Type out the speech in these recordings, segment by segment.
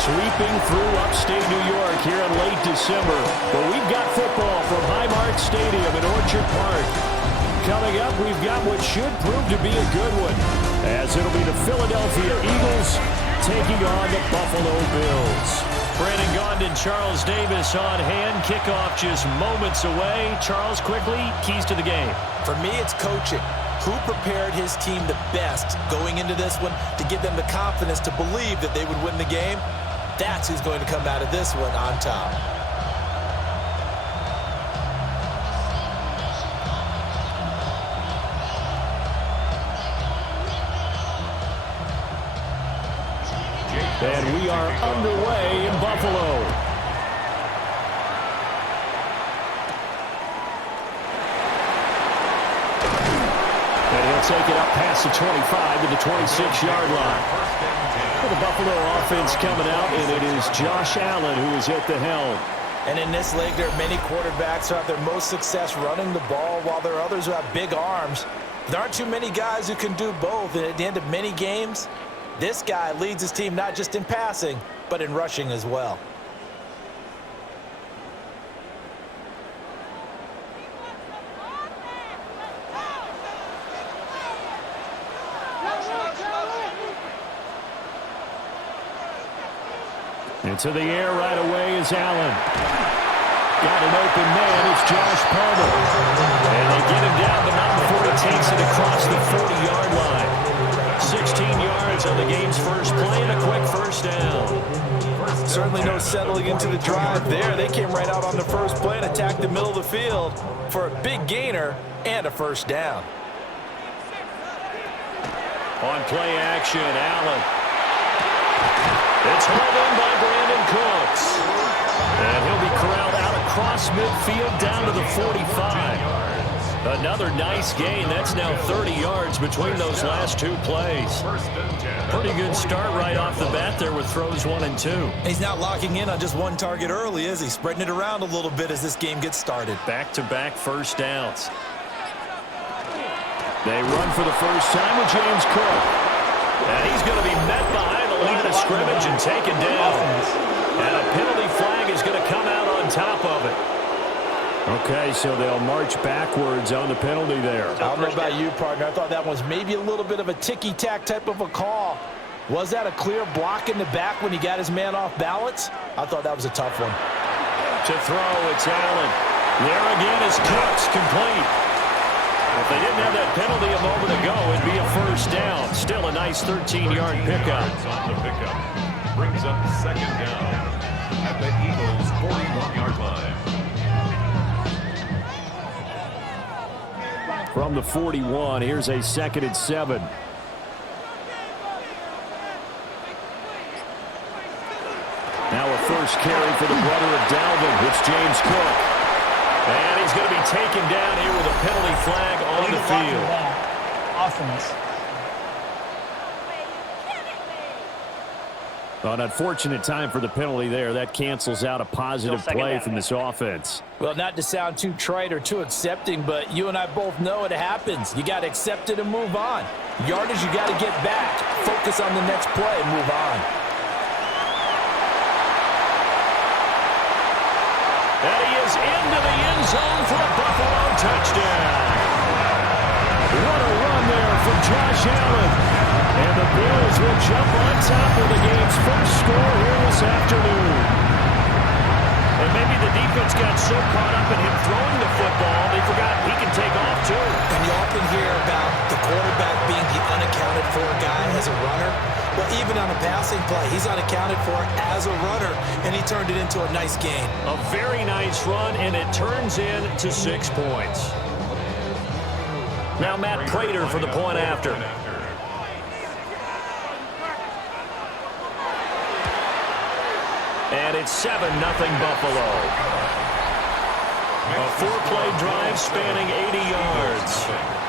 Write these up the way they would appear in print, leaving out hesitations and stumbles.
Sweeping through upstate New York here in late December. But we've got football from Highmark Stadium in Orchard Park. Coming up, we've got what should prove to be a good one, as it'll be the Philadelphia Eagles taking on the Buffalo Bills. Brandon Gaughan, Charles Davis on hand. Kickoff just moments away. Charles, quickly, keys to the game. For me, it's coaching. Who prepared his team the best going into this one to give them the confidence to believe that they would win the game? That's who's going to come out of this one on top. And we are underway in Buffalo. And he'll take it up past the 25 to the 26-yard line. The Buffalo offense coming out, and it is Josh Allen who is at the helm. And in this league, there are many quarterbacks who have their most success running the ball, while there are others who have big arms. There aren't too many guys who can do both, and at the end of many games, this guy leads his team not just in passing, but in rushing as well. Into the air right away is Allen. Got an open man. It's Josh Palmer. And they get him down the mountain before he takes it across the 40-yard line. 16 yards on the game's first play and a quick first down. Certainly no settling into the drive there. They came right out on the first play and attacked the middle of the field for a big gainer and a first down. On play action, Allen. It's hauled in by Brandon Cooks. And he'll be corralled out across midfield down to the 45. Another nice gain. That's now 30 yards between those last two plays. Pretty good start right off the bat there with throws 1 and 2. He's not locking in on just one target early, is he? Spreading it around a little bit as this game gets started. Back-to-back first downs. They run for the first time with James Cook. And he's going to be met behind the line of scrimmage and taken down. And a penalty flag is going to come out on top of it. Okay, so they'll march backwards on the penalty there. I don't know about you, partner. I thought that was maybe a little bit of a ticky-tack type of a call. Was that a clear block in the back when he got his man off balance? I thought that was a tough one. To throw, it's Allen. There again is Cooks, complete. If they didn't have that penalty a moment ago, it'd be a first down. Still a nice 13-yard pickup. On the pickup brings up second down at the Eagles' 41-yard line. From the 41, here's a 2nd and 7. Now a first carry for the brother of Dalvin. It's James Cook. And he's going to be taken down here with a penalty flag on the field. Offense. An unfortunate time for the penalty there. That cancels out a positive play from this offense. Well, not to sound too trite or too accepting, but you and I both know it happens. You got to accept it and move on. Yardage, you got to get back. Focus on the next play and move on. And he is into the end zone for a Buffalo touchdown. What a run there from Josh Allen. And the Bills will jump on top of the game's first score here this afternoon. And maybe the defense got so caught up in him throwing the football, they forgot he can take off too. And you often hear about the quarterback being the unaccounted for guy as a runner. Well, even on a passing play, he's unaccounted for as a runner, and he turned it into a nice gain. A very nice run, and it turns into 6 points. Now Matt Prater for the point after. And it's 7-0 Buffalo. A 4-play drive spanning 80 yards.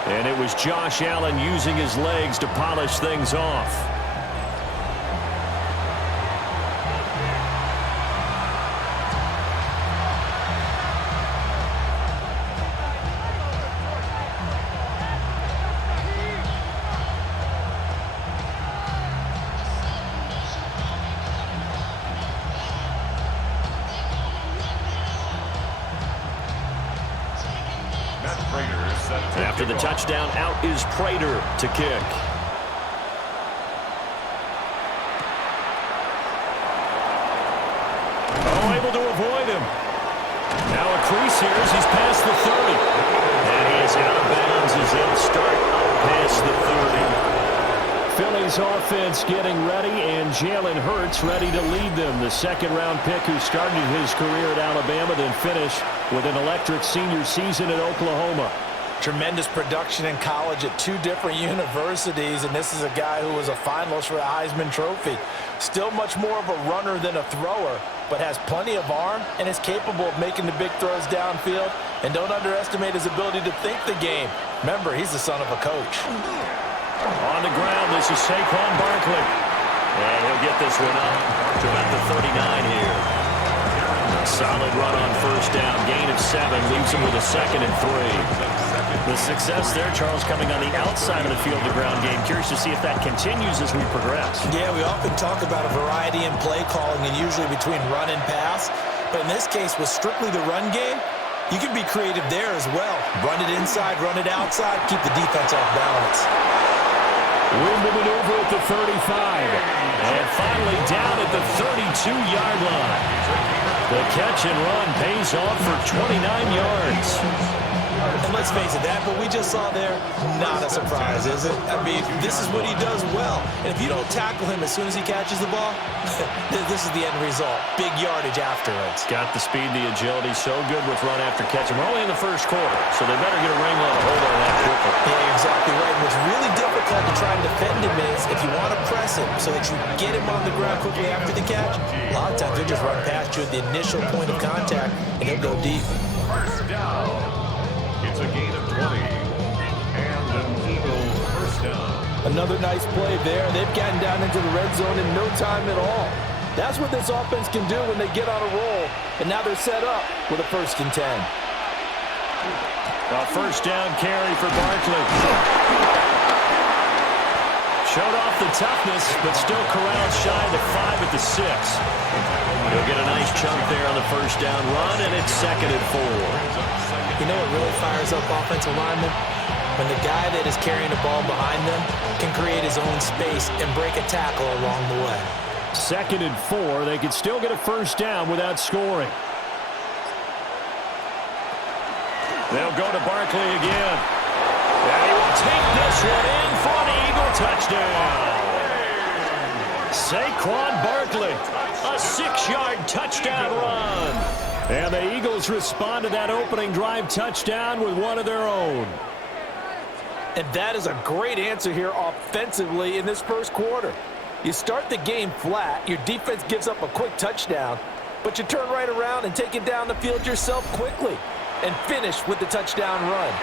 And it was Josh Allen using his legs to polish things off. After the touchdown, out is Prater to kick. Oh, able to avoid him. Now a crease here as he's past the 30. And he is out of bounds as they'll start up past the 30. Philly's offense getting ready, and Jalen Hurts ready to lead them. The second-round pick who started his career at Alabama, then finished with an electric senior season at Oklahoma. Tremendous production in college at 2 different universities, and this is a guy who was a finalist for the Heisman Trophy. Still much more of a runner than a thrower, but has plenty of arm and is capable of making the big throws downfield. And don't underestimate his ability to think the game. Remember, he's the son of a coach. On the ground, this is Saquon Barkley. And he'll get this one up to about the 39 here. Solid run on first down. Gain of 7 leaves him with a 2nd and 3. The success there, Charles, coming on the outside of the field, the ground game. Curious to see if that continues as we progress. Yeah, we often talk about a variety in play calling and usually between run and pass. But in this case, with strictly the run game, you can be creative there as well. Run it inside, run it outside, keep the defense off balance. Room to maneuver at the 35. And finally down at the 32-yard line. The catch and run pays off for 29 yards. And let's face it, that what we just saw there, not a surprise, is it? I mean, this is what he does well. And if you don't tackle him as soon as he catches the ball, this is the end result. Big yardage afterwards. Got the speed, the agility, so good with run after catch. And we're only in the first quarter, so they better get a wrangle and a hold on that quickly. Yeah, exactly right. And what's really difficult to try and defend him is if you want to press him so that you get him on the ground quickly after the catch, a lot of times he'll just run past you at the initial point of contact, and he'll go deep. First down. It's a gain of 20. And an Eagles first down. Another nice play there. They've gotten down into the red zone in no time at all. That's what this offense can do when they get on a roll. And now they're set up with a 1st and 10. A first down carry for Barkley. Showed off the toughness, but still corralled shy of the 5 at the 6. He'll get a nice chunk there on the first down run, and it's 2nd and 4. You know what really fires up offensive linemen? When the guy that is carrying the ball behind them can create his own space and break a tackle along the way. 2nd and 4. They could still get a first down without scoring. They'll go to Barkley again. And he will take this one in for an Eagle touchdown. Saquon Barkley, a 6-yard touchdown run. And the Eagles respond to that opening drive touchdown with one of their own. And that is a great answer here offensively in this first quarter. You start the game flat, your defense gives up a quick touchdown, but you turn right around and take it down the field yourself quickly and finish with the touchdown run.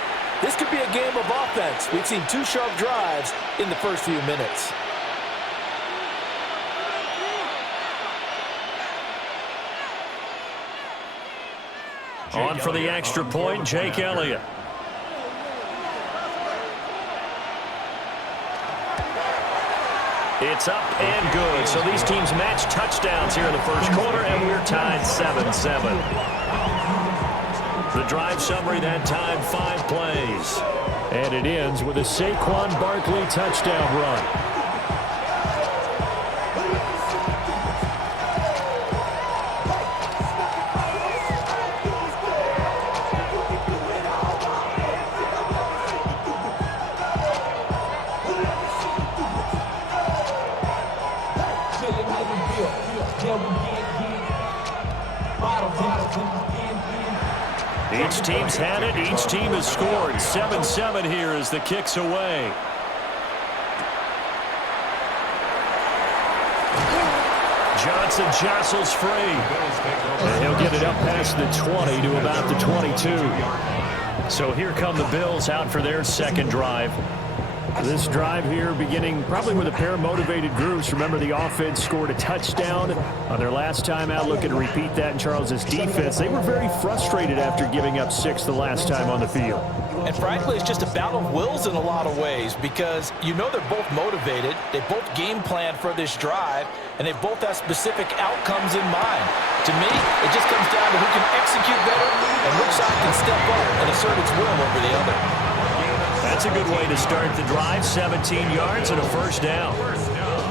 This could be a game of offense. We've seen 2 sharp drives in the first few minutes. On for the extra point, Jake Elliott. It's up and good. So these teams match touchdowns here in the first quarter, and we're tied 7-7. The drive summary that time, 5 plays. And it ends with a Saquon Barkley touchdown run. Each team's had it. Each team has scored. 7-7 here as the kick's away. Johnson jostles free. And he'll get it up past the 20 to about the 22. So here come the Bills out for their second drive. This drive here beginning probably with a pair of motivated groups. Remember, the offense scored a touchdown on their last time out. Looking to repeat that in Charles's defense. They were very frustrated after giving up 6 the last time on the field. And frankly, it's just a battle of wills in a lot of ways because you know they're both motivated. They both game planned for this drive, and they both have specific outcomes in mind. To me, it just comes down to who can execute better and which side can step up and assert its will over the other. that's a good way to start the drive. 17 yards and a first down.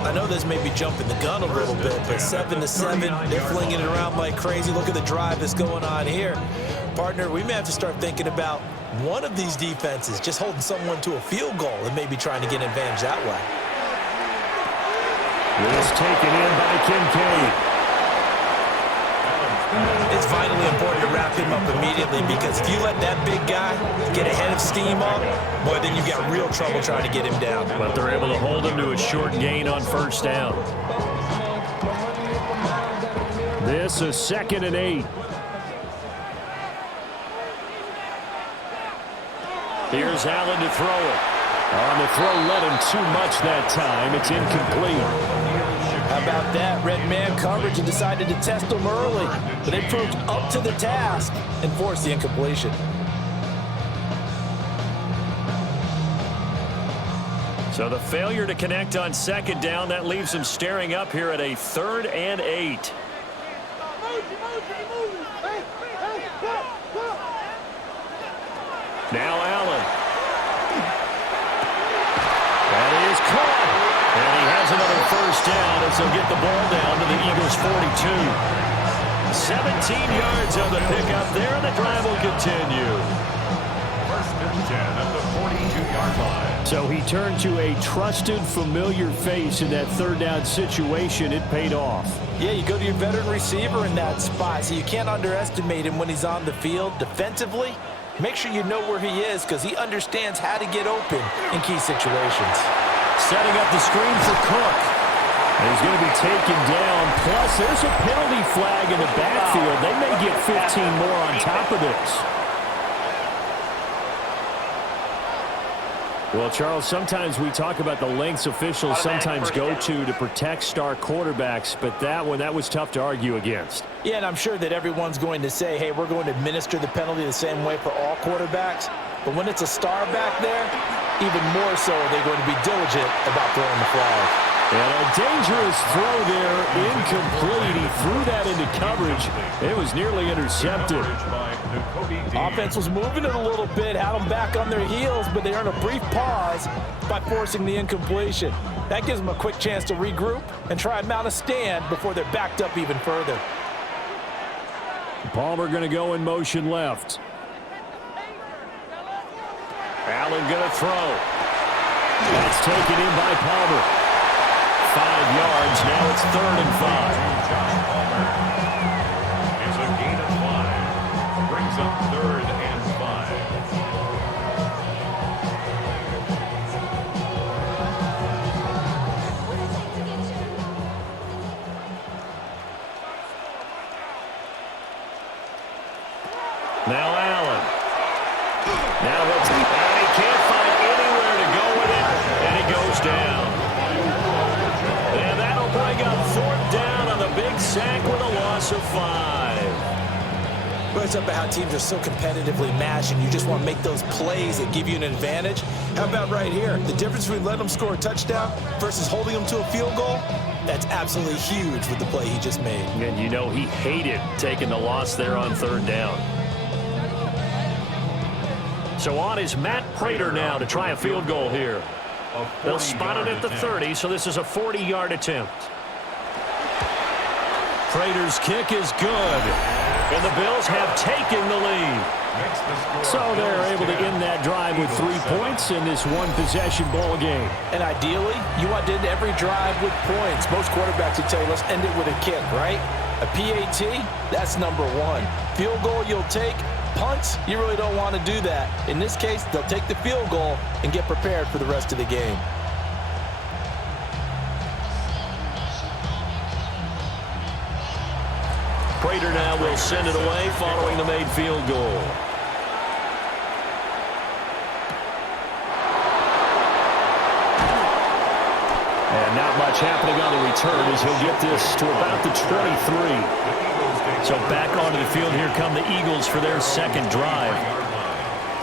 I know this may be jumping the gun a little bit, but 7-7, they're flinging it around like crazy. Look at the drive that's going on here. Partner, we may have to start thinking about one of these defenses just holding someone to a field goal and maybe trying to get an advantage that way. This taken in by Kincaid. It's vitally important to wrap him up immediately, because if you let that big guy get ahead of steam up, boy, then you've got real trouble trying to get him down. But they're able to hold him to a short gain on first down. This is 2nd and 8. Here's Allen to throw it. On the throw, let him too much that time. It's incomplete. How about that? Red man coverage and decided to test him early, but they proved up to the task and forced the incompletion. So the failure to connect on 2nd down, that leaves him staring up here at a 3rd and 8. Now Allen. That is caught. And he has another first down as he'll get the ball down to the Eagles' 42. 17 yards on the pickup there, and the drive will continue. 1st and 10 at the 42-yard line. So he turned to a trusted, familiar face in that 3rd down situation. It paid off. Yeah, you go to your veteran receiver in that spot, so you can't underestimate him when he's on the field. Defensively, make sure you know where he is, because he understands how to get open in key situations. Setting up the screen for Cook. And he's going to be taken down. Plus, there's a penalty flag in the backfield. They may get 15 more on top of this. Well, Charles, sometimes we talk about the lengths officials sometimes go to protect star quarterbacks, but that was tough to argue against. Yeah, and I'm sure that everyone's going to say, hey, we're going to administer the penalty the same way for all quarterbacks. But when it's a star back there, even more so, they're going to be diligent about throwing the flag. And a dangerous throw there, incomplete. He threw that into coverage. It was nearly intercepted. Offense was moving it a little bit, had them back on their heels, but they earned a brief pause by forcing the incompletion. That gives them a quick chance to regroup and try and mount a stand before they're backed up even further. Palmer going to go in motion left. Allen going to throw. That's taken in by Palmer. 5 yards. Now it's 3rd and 5. It's a gain of 5. Brings up 3rd and 5. Now Allen. Now that's and he can't find anywhere to go with it, and it goes down. And that'll bring up 4th down on the big sack with a loss of 5. Well, it's about how teams are so competitively matched, and you just want to make those plays that give you an advantage. How about right here? The difference between letting them score a touchdown versus holding them to a field goal, that's absolutely huge with the play he just made. And you know he hated taking the loss there on 3rd down. So on is Matt Prater now to try a field goal here. They'll spot it at the 30, so this is a 40-yard attempt. Prater's kick is good, and the Bills have taken the lead. So they're able to end that drive with 3 points in this one-possession ball game. And ideally, you want to end every drive with points. Most quarterbacks would tell you, let's end it with a kick, right? A PAT, that's number 1. Field goal you'll take. Punts, you really don't want to do that. In this case, they'll take the field goal and get prepared for the rest of the game. Prater now will send it away following the made field goal. And not much happening on the return as he'll get this to about the 23. So back onto the field, here come the Eagles for their 2nd drive.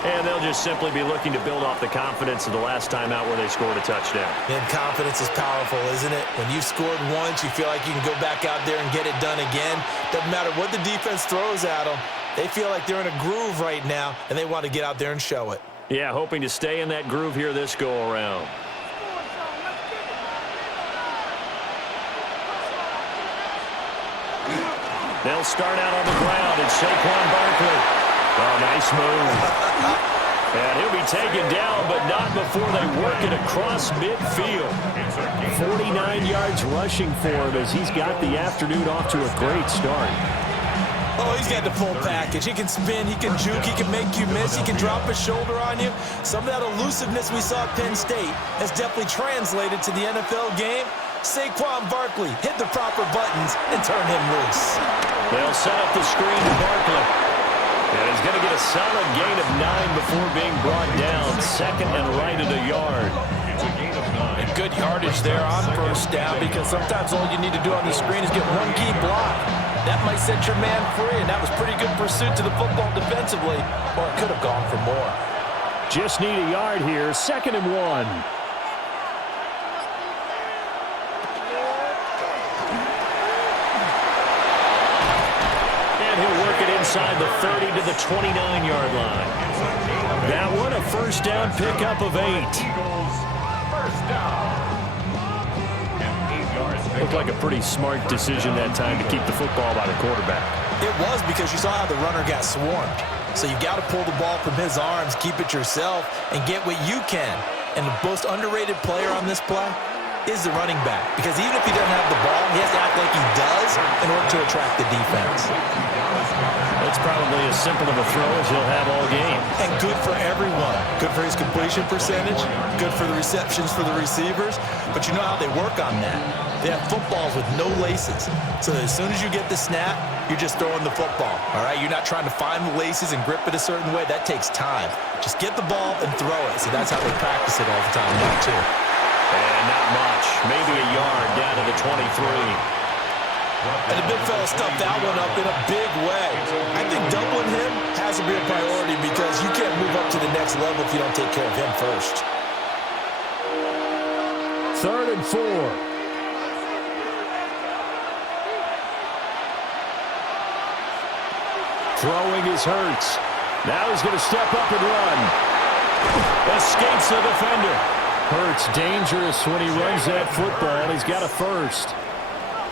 And they'll just simply be looking to build off the confidence of the last time out where they scored a touchdown. And confidence is powerful, isn't it? When you've scored once, you feel like you can go back out there and get it done again. Doesn't matter what the defense throws at them. They feel like they're in a groove right now, and they want to get out there and show it. Yeah, hoping to stay in that groove here this go-around. They'll start out on the ground. It's Saquon Barkley. Oh, nice move. And he'll be taken down, but not before they work it across midfield. 49 yards rushing for him as he's got the afternoon off to a great start. Oh, he's got the full package. He can spin, he can juke, he can make you miss, he can drop his shoulder on you. Some of that elusiveness we saw at Penn State has definitely translated to the NFL game. Saquon Barkley hit the proper buttons and turn him loose. They'll set up the screen to Barkley. And he's going to get a solid gain of 9 before being brought down. Second and right at a yard. And good yardage there on first down, because sometimes all you need to do on the screen is get one key block. That might set your man free, and that was pretty good pursuit to the football defensively, or it could have gone for more. Just need a yard here. Second and 1. Inside the 30 to the 29-yard line. That one a first down pickup of 8. Looked like a pretty smart decision that time to keep the football by the quarterback. It was, because you saw how the runner got swarmed. So you got to pull the ball from his arms, keep it yourself, and get what you can. And the most underrated player on this play is the running back, because even if he doesn't have the ball, he has to act like he does in order to attract the defense. That's probably as simple of a throw as he'll have all game. And good for everyone. Good for his completion percentage, good for the receptions for the receivers. But you know how they work on that. They have footballs with no laces. So as soon as you get the snap, you're just throwing the football. All right, you're not trying to find the laces and grip it a certain way. That takes time. Just get the ball and throw it. So that's how they practice it all the time now, too. And not much. Maybe a yard down to the 23. And the big fella stuffed that one up in a big way. I think doubling him has to be a priority, because you can't move up to the next level if you don't take care of him first. 3rd and 4. Throwing is Hurts. Now he's going to step up and run. Escapes the defender. Hurts dangerous when he runs that football. He's got a first.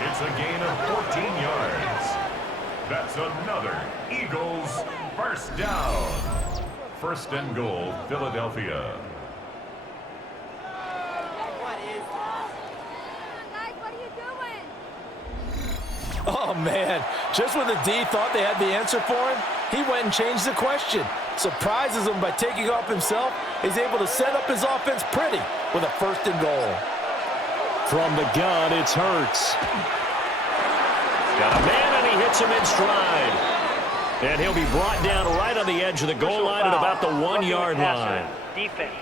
It's a gain of 14 yards. That's another Eagles first down. First and goal, Philadelphia. Oh, man. Just when the D thought they had the answer for him, he went and changed the question. Surprises him by taking off himself. He's able to set up his offense pretty with a first and goal. From the gun, it's Hurts. Got a man, and he hits him in stride. And he'll be brought down right on the edge of the goal line at about the 1-yard line. Defense.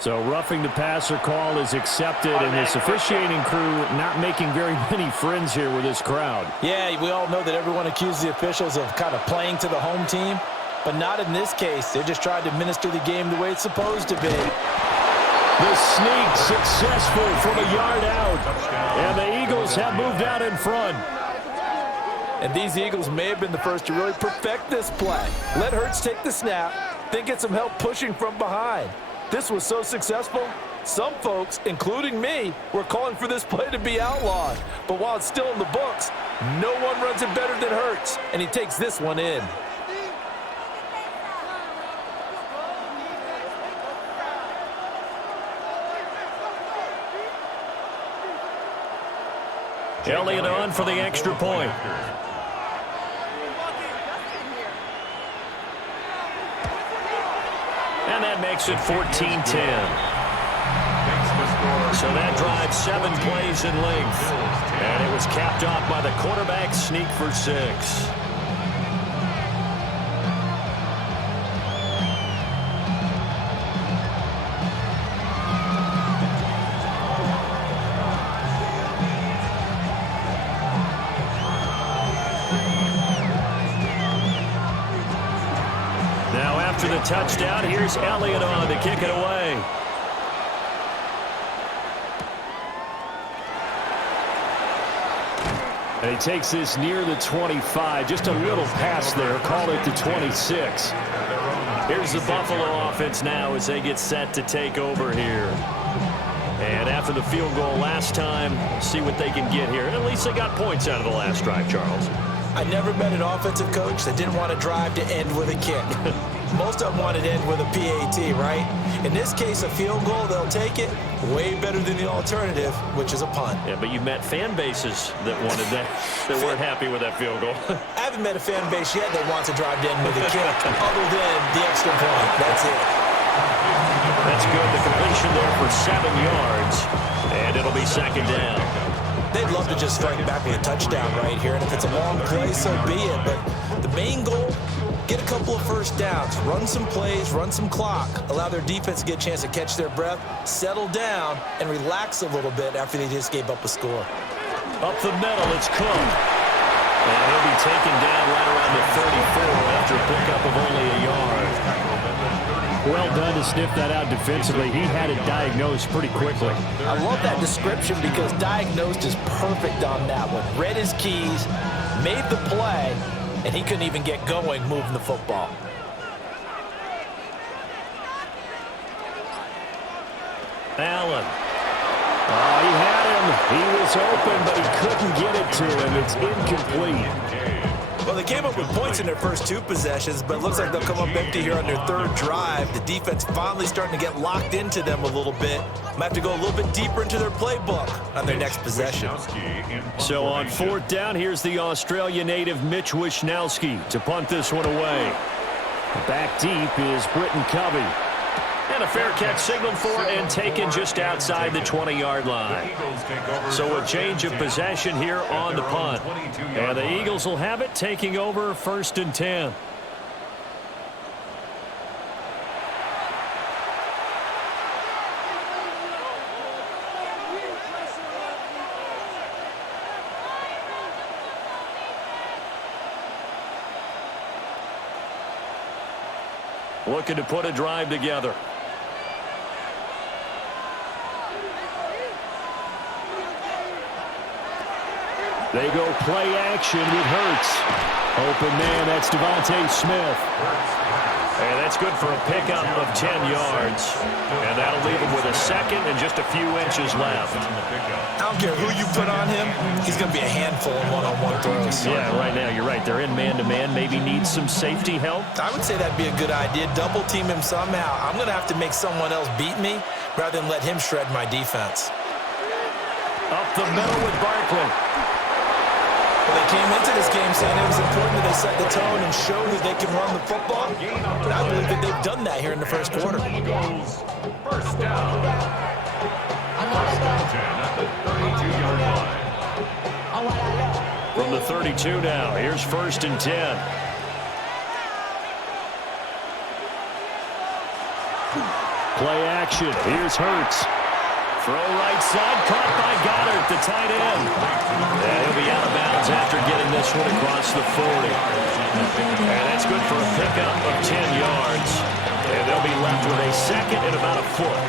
So roughing the passer call is accepted, and this officiating crew not making very many friends here with this crowd. Yeah, we all know that everyone accuses the officials of kind of playing to the home team, but not in this case. They're just trying to administer the game the way it's supposed to be. The sneak successful from a yard out, and the Eagles have moved out in front. And these Eagles may have been the first to really perfect this play. Let Hurts take the snap, then get some help pushing from behind. This was so successful, some folks, including me, were calling for this play to be outlawed. But while it's still in the books, no one runs it better than Hurts, and he takes this one in. Elliott on for the extra point. And that makes it 14-10. So that drives 7 plays in length. And it was capped off by the quarterback sneak for 6. After the touchdown, here's Elliott on to kick it away. And he takes this near the 25. Just a little pass there. Call it the 26. Here's the Buffalo offense now as they get set to take over here. And after the field goal last time, see what they can get here. At least they got points out of the last drive, Charles. I never met an offensive coach that didn't want to drive to end with a kick. Most of them wanted to end with a PAT, right? In this case, a field goal, they'll take it. Way better than the alternative, which is a punt. Yeah, but you've met fan bases that wanted that, that weren't happy with that field goal. I haven't met a fan base yet that wants to drive to end with a kick, other than the extra point. That's it. That's good. The completion there for 7 yards, and it'll be second down. They'd love to just strike back with a touchdown right here, and if it's a long play, so be it. But the main goal, get a couple of first downs, run some plays, run some clock, allow their defense to get a chance to catch their breath, settle down, and relax a little bit after they just gave up a score. Up the middle, it's Cook. And he'll be taken down right around the 34 after a pickup of only a yard. Well done to sniff that out defensively. He had it diagnosed pretty quickly. I love that description because diagnosed is perfect on that one. Read his keys, made the play, and he couldn't even get going moving the football. Allen. Oh, he had him. He was open, but he couldn't get it to him. It's incomplete. Well, they came up with points in their first 2 possessions, but it looks like they'll come up empty here on their 3rd drive. The defense finally starting to get locked into them a little bit. Might have to go a little bit deeper into their playbook on their next possession. So on 4th down, here's the Australia native Mitch Wishnowsky to punt this one away. Back deep is Britton Covey. And a fair catch signaled for and taken just outside the 20-yard line. So a change of possession here on the punt. And the Eagles will have it, taking over 1st and 10. Looking to put a drive together. They go play action with Hurts. Open man, that's Devontae Smith. And that's good for a pickup of 10 yards. And that'll leave him with a second and just a few inches left. I don't care who you put on him, he's going to be a handful of one-on-one throws. Yeah, right now you're right. They're in man-to-man. Maybe needs some safety help. I would say that'd be a good idea. Double team him somehow. I'm going to have to make someone else beat me rather than let him shred my defense. Up the middle with Barkley. Well, they came into this game saying it was important that they set the tone and show that they can run the football. And I believe that they've done that here in the first quarter. First down. First and 10 at the 32-yard line. From the 32 now, here's 1st and 10. Play action. Here's Hurts. Throw right side, caught by Goddard, the tight end. And he'll be out of bounds after getting this one across the 40. And that's good for a pickup of 10 yards. And they'll be left with a second and about a foot.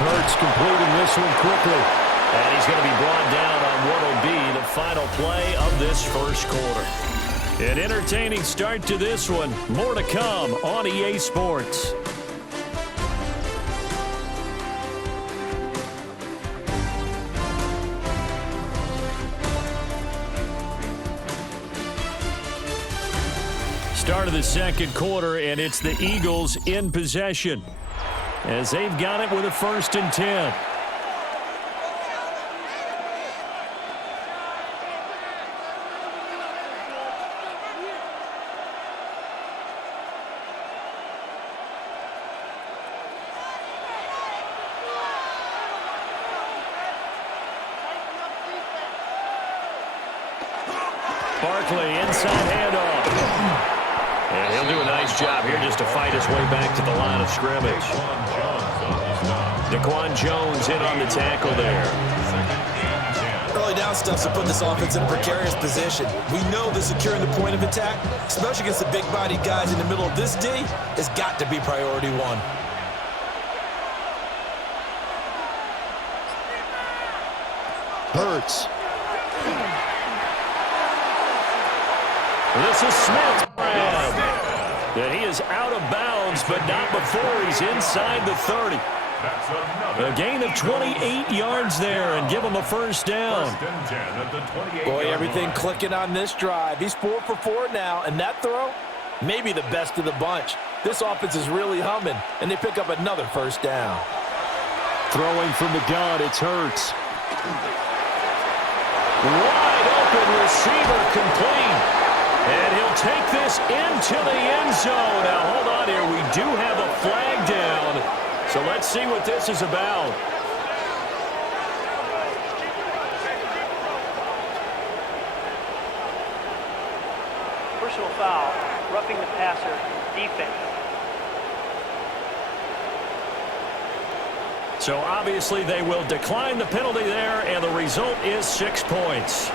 Hurts completing this one quickly. And he's going to be brought down on what will be the final play of this first quarter. An entertaining start to this one. More to come on EA Sports. Start of the second quarter, and it's the Eagles in possession as they've got it with a 1st and 10. Barkley, inside handoff. And he'll do a nice job here just to fight his way back to the line of scrimmage. Daquan Jones in on the tackle there. Early down down stuff to put this offense in a precarious position. We know that securing the point of attack, especially against the big-bodied guys in the middle of this D, has got to be priority one. Hurts. This is Smith's grab. And he is out of bounds, but not before he's inside the 30. A gain of 28 yards there and give him a first down. Boy, everything clicking on this drive. He's 4 for 4 now, and that throw, maybe the best of the bunch. This offense is really humming, and they pick up another first down. Throwing from the gun, it's Hurts. Wide open receiver complete. And he'll take this into the end zone. Now, hold on here. We do have a flag down. So let's see what this is about. Personal foul, roughing the passer, defense. So obviously they will decline the penalty there, and the result is 6 points.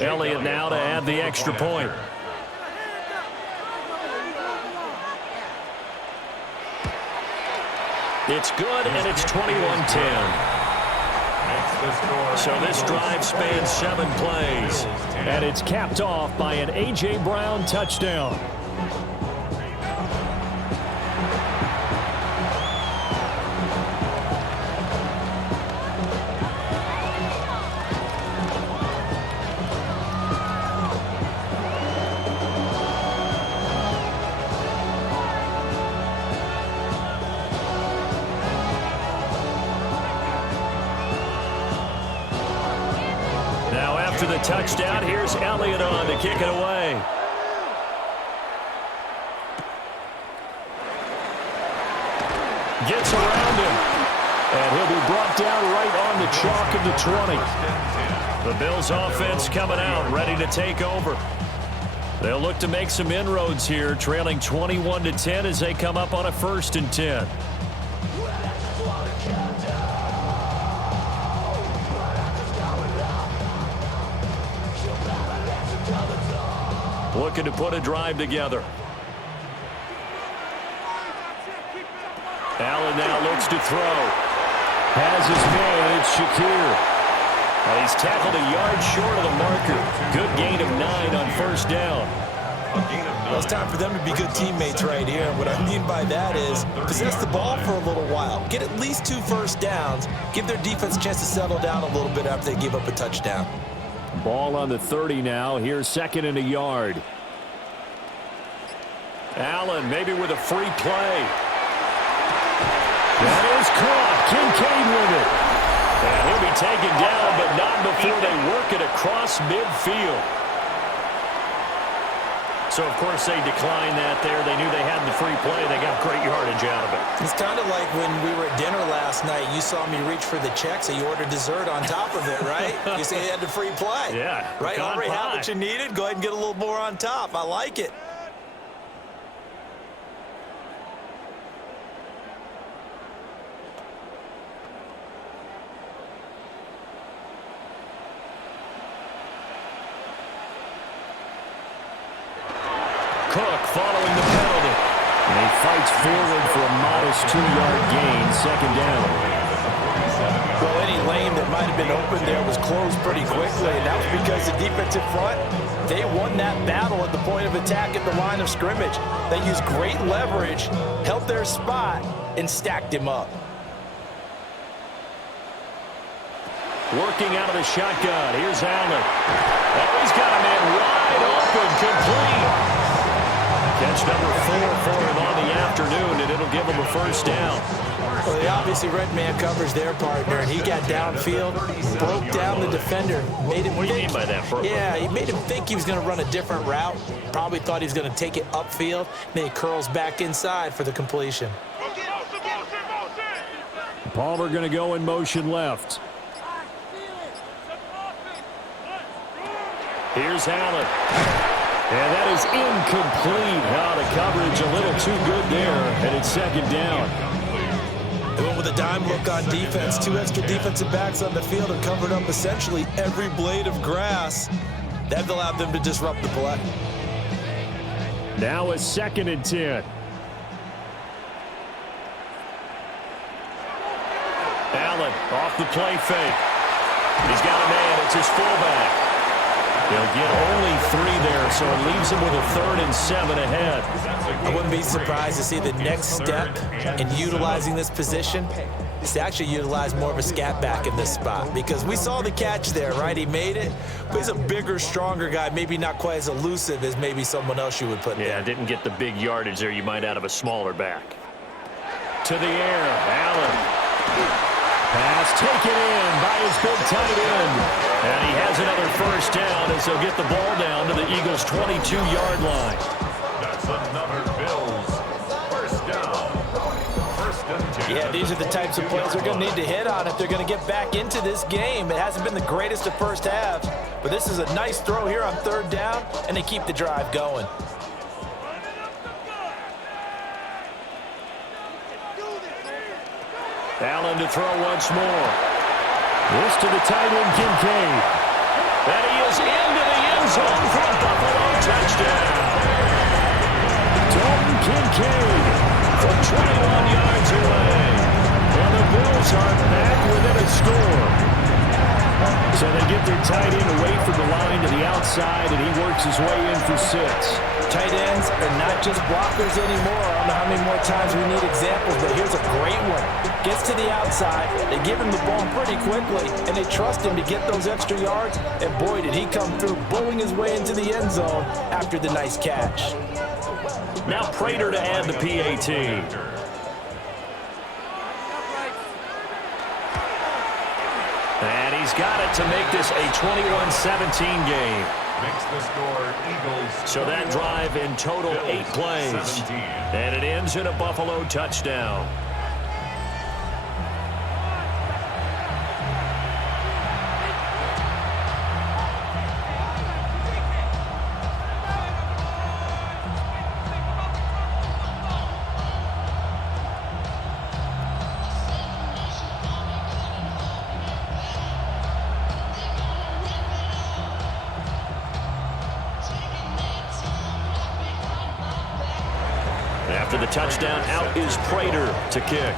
Elliott now to add the extra point. It's good, and it's 21-10. So this drive spans 7 plays. And it's capped off by an A.J. Brown touchdown. After the touchdown, here's Elliott on to kick it away. Gets around him. And he'll be brought down right on the chalk of the 20. The Bills offense coming out, ready to take over. They'll look to make some inroads here, trailing 21-10 as they come up on a 1st and 10. Looking to put a drive together. Allen now looks to throw. Has his man, it's Shakir. And he's tackled a yard short of the marker. Good gain of 9 on 1st down. Well, it's time for them to be good teammates right here. What I mean by that is possess the ball for a little while. Get at least 2 first downs. Give their defense a chance to settle down a little bit after they give up a touchdown. Ball on the 30 now. Here's 2nd and a yard. Allen maybe with a free play. That is caught. Kincaid with it. And he'll be taken down, but not before they work it across midfield. So, of course, they declined that there. They knew they had the free play. They got great yardage out of it. It's kind of like when we were at dinner last night. You saw me reach for the check, so you ordered dessert on top of it, right? You say you had the free play. Yeah. Right? Already had what you needed. Go ahead and get a little more on top. I like it. Cook following the penalty. And he fights forward for a modest 2-yard gain, 2nd down. Well, any lane that might have been open there was closed pretty quickly, and that was because the defensive front, they won that battle at the point of attack at the line of scrimmage. They used great leverage, held their spot, and stacked him up. Working out of the shotgun. Here's Allen. Oh, he's got a man wide open, complete. Catch number 4 for him on the afternoon, and it'll give him a first down. Well, they obviously red man covers their partner, and he got downfield, broke down the defender. Made him what do you mean by that, Bert? Yeah, he made him think he was going to run a different route. Probably thought he was going to take it upfield. Then he curls back inside for the completion. Palmer going to go in motion left. Here's Allen. And that is incomplete. The coverage a little too good there, and it's second down. They went with a dime look on defense. 2 extra defensive backs on the field and covered up essentially every blade of grass. That allowed them to disrupt the play. Now a 2nd and 10. Allen off the play fake. He's got a man. It's his fullback. He'll get only 3 there, so it leaves him with a 3rd and 7 ahead. I wouldn't be surprised to see the next step in utilizing this position is to actually utilize more of a scat back in this spot, because we saw the catch there, right? He made it, but he's a bigger, stronger guy, maybe not quite as elusive as maybe someone else you would put there. Yeah, didn't get the big yardage there you might out of a smaller back. To the air, Allen. Pass taken in by his big tight end. And he has another first down as he'll get the ball down to the Eagles' 22-yard line. That's another Bills first down. 1st and 10. Yeah, these are the types of plays they're going to need to hit on if they're going to get back into this game. It hasn't been the greatest of first halves, but this is a nice throw here on 3rd down, and they keep the drive going. Allen to throw once more. This to the tight end, Kincaid. And he is into the end zone for a Buffalo touchdown. Dalton Kincaid from 21 yards away. And the Bills are back within a score. So they get their tight end away from the line to the outside, and he works his way in for 6. Tight ends are not just blockers anymore. I don't know how many more times we need examples, but here's a great one. Gets to the outside, they give him the ball pretty quickly, and they trust him to get those extra yards, and boy, did he come through, bowling his way into the end zone after the nice catch. Now Prater to add the PAT. And he's got it to make this a 21-17 game. Makes the score Eagles. So that drive in total 8 plays. 17. And it ends in a Buffalo touchdown. After the touchdown, out is Prater to kick.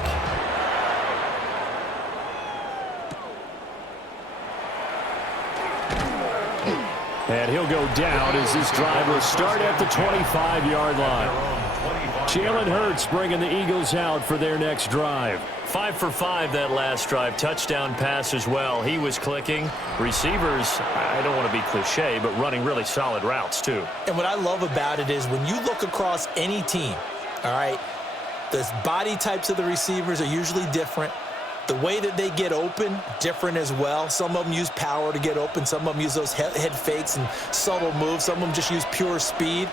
And he'll go down as this drive will start at the 25-yard line. Jalen Hurts bringing the Eagles out for their next drive. 5 for 5 that last drive. Touchdown pass as well. He was clicking. Receivers, I don't want to be cliche, but running really solid routes too. And what I love about it is when you look across any team, all right, the body types of the receivers are usually different. The way that they get open, different as well. Some of them use power to get open. Some of them use those head fakes and subtle moves. Some of them just use pure speed.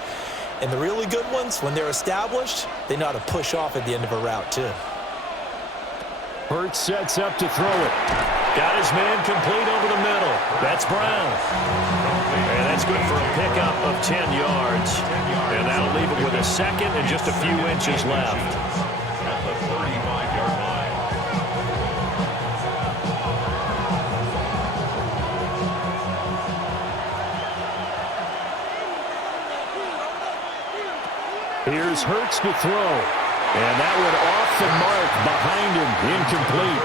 And the really good ones, when they're established, they know how to push off at the end of a route too. Hurts sets up to throw it. Got his man complete over the middle. That's Brown. And that's good for a pickup of 10 yards. And that'll leave him with a 2nd and just a few inches left. At the 35-yard line. Here's Hurts to throw. And that one off the mark behind him. Incomplete.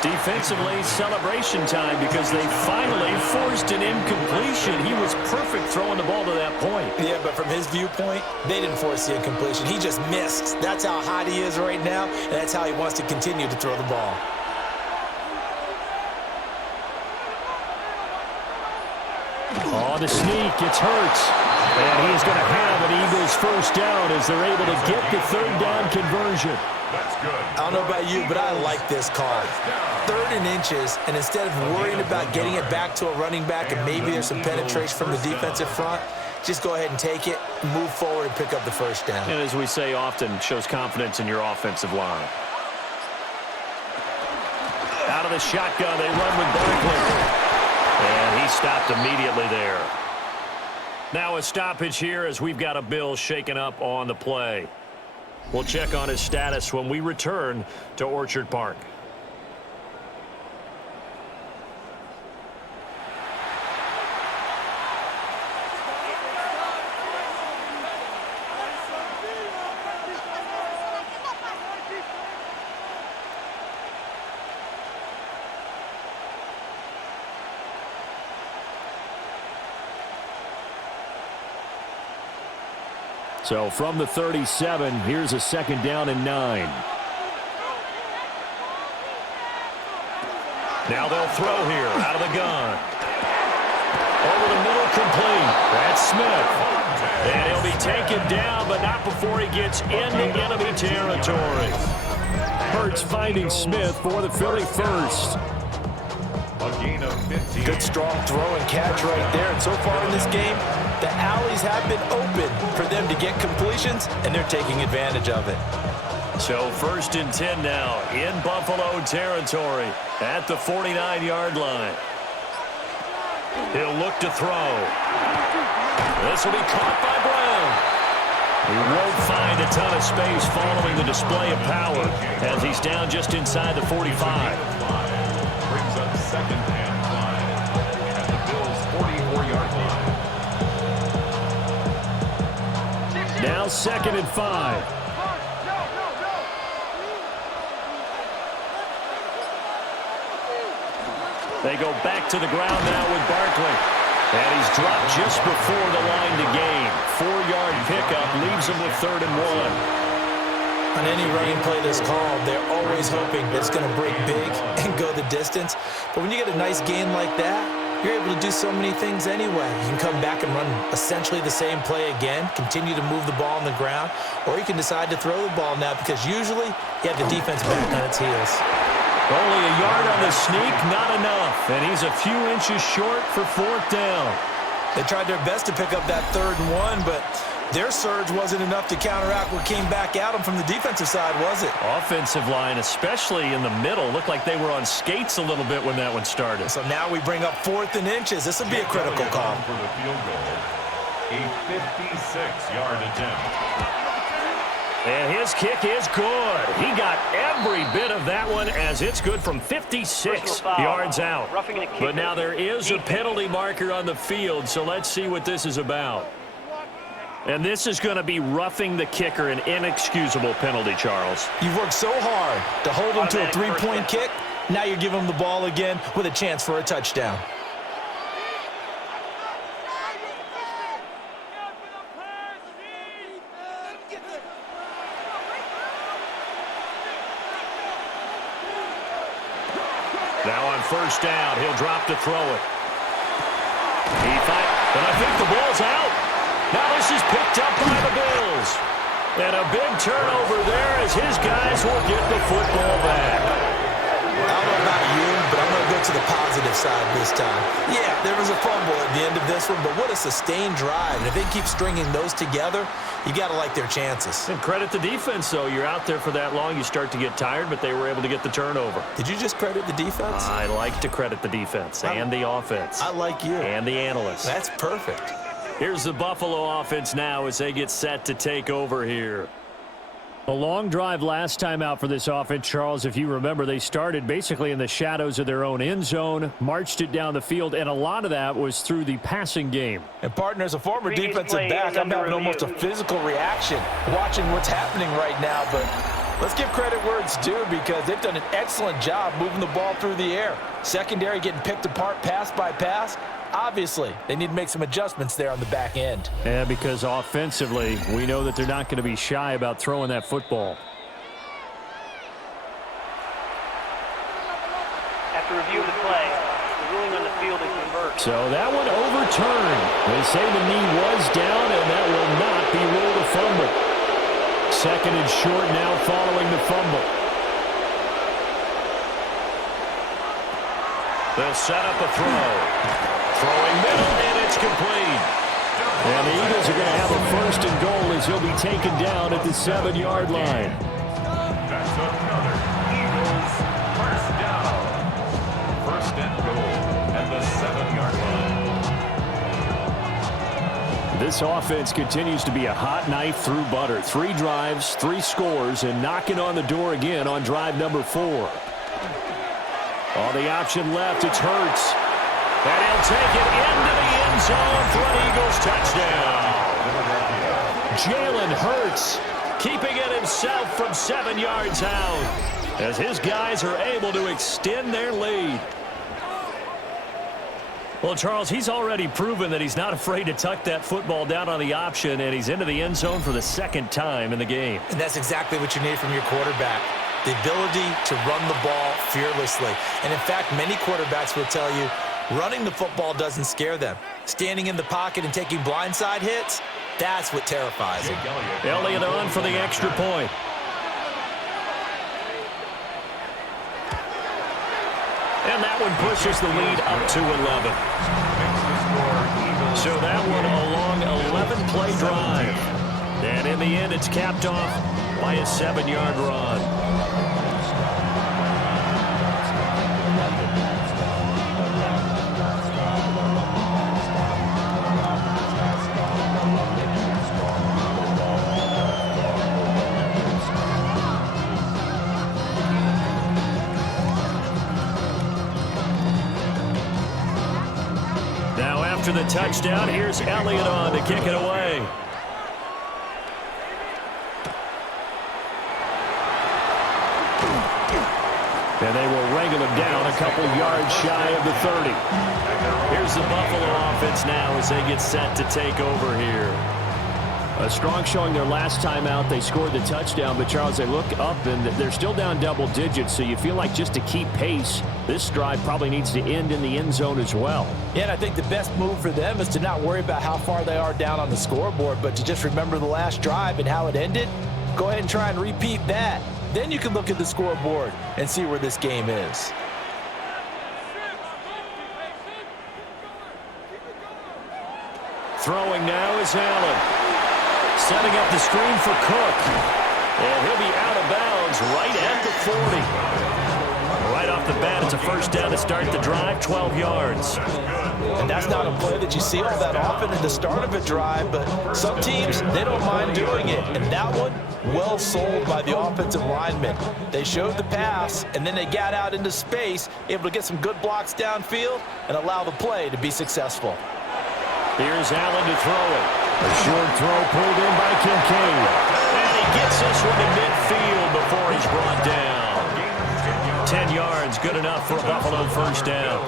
Defensively, celebration time because they finally forced an incompletion. He was perfect throwing the ball to that point. Yeah, but from his viewpoint, they didn't force the incompletion. He just missed. That's how hot he is right now, and that's how he wants to continue to throw the ball. On the sneak, it's Hurts. And he's going to have an Eagles first down as they're able to get the 3rd down conversion. That's good. I don't know about you, but I like this call. 3rd and inches, and instead of worrying about getting it back to a running back and maybe there's some penetration from the defensive front, just go ahead and take it, move forward, and pick up the first down. And as we say often, shows confidence in your offensive line. of the shotgun. They run with Barkley. And he stopped immediately there. Now a stoppage here as we've got a Bill shaken up on the play. We'll check on his status when we return to Orchard Park. So from the 37, here's a 2nd down and 9. Now they'll throw here out of the gun. Over the middle, complete. That's Smith. And he'll be taken down, but not before he gets into enemy territory. Hurts finding Smith for the Philly first. A gain of 15. Good strong throw and catch right there. And so far in this game, the alleys have been open for them to get completions, and they're taking advantage of it. So 1st and 10 now in Buffalo territory at the 49-yard line. He'll look to throw. This will be caught by Brown. He won't find a ton of space following the display of power as he's down just inside the 45. Brings up 2nd and 5 at the Bills' 44-yard line. Now 2nd and 5. They go back to the ground now with Barkley. And he's dropped just before the line to gain. 4-yard pickup leaves him with 3rd and 1. On any running play that's called, they're always hoping that it's going to break big and go the distance. But when you get a nice gain like that, you're able to do so many things anyway. You can come back and run essentially the same play again, continue to move the ball on the ground, or you can decide to throw the ball now because usually you have the defense back on its heels. Only a yard on the sneak, not enough. And he's a few inches short for 4th down. They tried their best to pick up that 3rd and 1, but their surge wasn't enough to counteract what came back at them from the defensive side, was it? Offensive line, especially in the middle, looked like they were on skates a little bit when that one started. So now we bring up 4th and inches. This would be a critical call. For the field goal, a 56-yard attempt. And his kick is good. He got every bit of that one as it's good from 56 yards out. But now there is a penalty marker on the field, so let's see what this is about. And this is going to be roughing the kicker, an inexcusable penalty, Charles. You've worked so hard to hold him to a 3-point kick. Now you give him the ball again with a chance for a touchdown. Now on 1st down, he'll drop to throw it. And I think the ball's out. Now this is picked up by the Bills. And a big turnover there as his guys will get the football back. I don't know about you, but I'm going to go to the positive side this time. Yeah, there was a fumble at the end of this one, but what a sustained drive. And if they keep stringing those together, you got to like their chances. And credit the defense, though. You're out there for that long, you start to get tired, but they were able to get the turnover. Did you just credit the defense? I like to credit the defense and the offense. I like you. And the analysts. That's perfect. Here's the Buffalo offense now as they get set to take over here. A long drive last time out for this offense, Charles. If you remember, they started basically in the shadows of their own end zone, marched it down the field, and a lot of that was through the passing game. And, partner, as a former defensive back, I'm having almost a physical reaction watching what's happening right now. But let's give credit where it's due because they've done an excellent job moving the ball through the air. Secondary getting picked apart pass by pass. Obviously, they need to make some adjustments there on the back end. Yeah, because offensively, we know that they're not going to be shy about throwing that football. After review of the play, the ruling on the field is reversed. So that one overturned. They say the knee was down, and that will not be ruled a fumble. 2nd and short now following the fumble. They'll set up a throw. Throwing middle, and it's complete. And the Eagles are going to have a 1st and goal as he'll be taken down at the 7-yard line. That's another Eagles 1st down. This offense continues to be a hot knife through butter. 3 drives, 3 scores, and knocking on the door again on drive number 4. On the option left, it's Hurts. And he'll take it into the end zone for an Eagles touchdown. Jalen Hurts keeping it himself from 7 yards out as his guys are able to extend their lead. Well, Charles, he's already proven that he's not afraid to tuck that football down on the option, and he's into the end zone for the 2nd time in the game. And that's exactly what you need from your quarterback, the ability to run the ball fearlessly. And, in fact, many quarterbacks will tell you running the football doesn't scare them. Standing in the pocket and taking blindside hits, that's what terrifies them. Elliott on for the extra point. And that one pushes the lead up to 11. So that one a long 11-play drive. And in the end, it's capped off by a 7-yard run. After the touchdown, here's Elliott on to kick it away. And they will wrangle him down a couple yards shy of the 30. Here's the Buffalo offense now as they get set to take over here. A strong showing their last time out. They scored the touchdown, but, Charles, they look up, and they're still down double digits, so you feel like just to keep pace, this drive probably needs to end in the end zone as well. Yeah, and I think the best move for them is to not worry about how far they are down on the scoreboard, but to just remember the last drive and how it ended. Go ahead and try and repeat that. Then you can look at the scoreboard and see where this game is. Throwing now is Allen. Setting up the screen for Cook. And he'll be out of bounds right at the 40. Right off the bat, it's a first down to start the drive, 12 yards. And that's not a play that you see all that often at the start of a drive, but some teams, they don't mind doing it. And that one, well sold by the offensive linemen. They showed the pass, and then they got out into space, able to get some good blocks downfield and allow the play to be successful. Here's Allen to throw it. A short throw pulled in by Kincaid. And he gets this one to midfield before he's brought down. 10 yards, good enough for a Buffalo first down.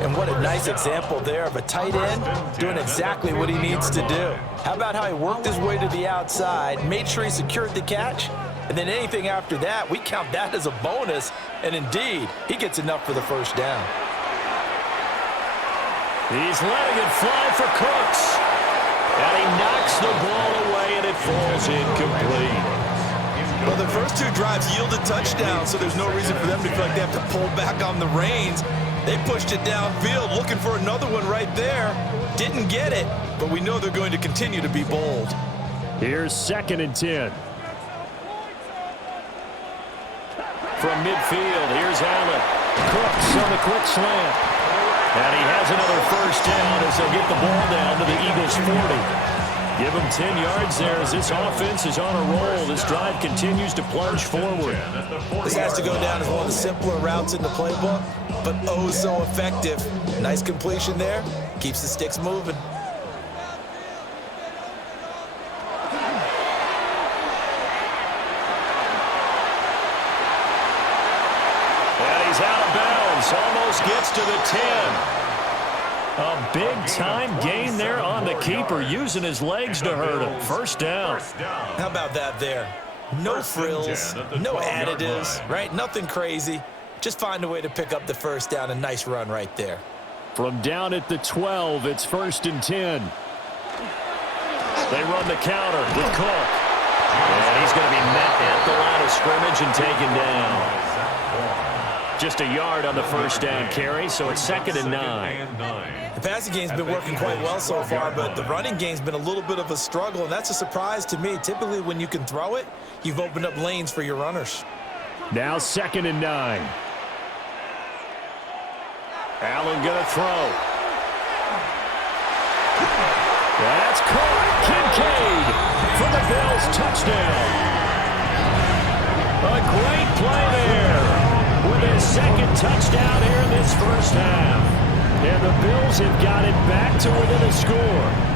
And what a nice example there of a tight end doing exactly what he needs to do. How about how he worked his way to the outside, made sure he secured the catch, and then anything after that, we count that as a bonus. And indeed, he gets enough for the first down. He's letting it fly for Cooks. And he knocks the ball away, and it falls incomplete. Well, the first 2 drives yielded touchdowns, so there's no reason for them to feel like they have to pull back on the reins. They pushed it downfield, looking for another one right there. Didn't get it, but we know they're going to continue to be bold. Here's 2nd and 10. From midfield, here's Allen. Cooks on the quick slant. And he has another first down as they'll get the ball down to the Eagles' 40. Give them 10 yards there as this offense is on a roll. This drive continues to plunge forward. This has to go down as one of the simpler routes in the playbook, but oh so effective. Nice completion there. Keeps the sticks moving. And he's out of bounds. Almost gets to the 10. A big-time gain there on the keeper, using his legs to hurt him. First down. How about that there? No frills, no additives, right? Nothing crazy. Just find a way to pick up the first down. A nice run right there. From down at the 12, it's 1st and 10. They run the counter with Cook. And he's going to be met at the line of scrimmage and taken down. Just a yard on the first down carry, so it's 2nd and 9. The passing game's been working quite well so far, but the running game's been a little bit of a struggle, and that's a surprise to me. Typically, when you can throw it, you've opened up lanes for your runners. Now 2nd and 9. Allen going to throw. That's caught. Kincaid for the Bills touchdown. A great play there with his second touchdown here in this first half. And the Bills have got it back to within a score.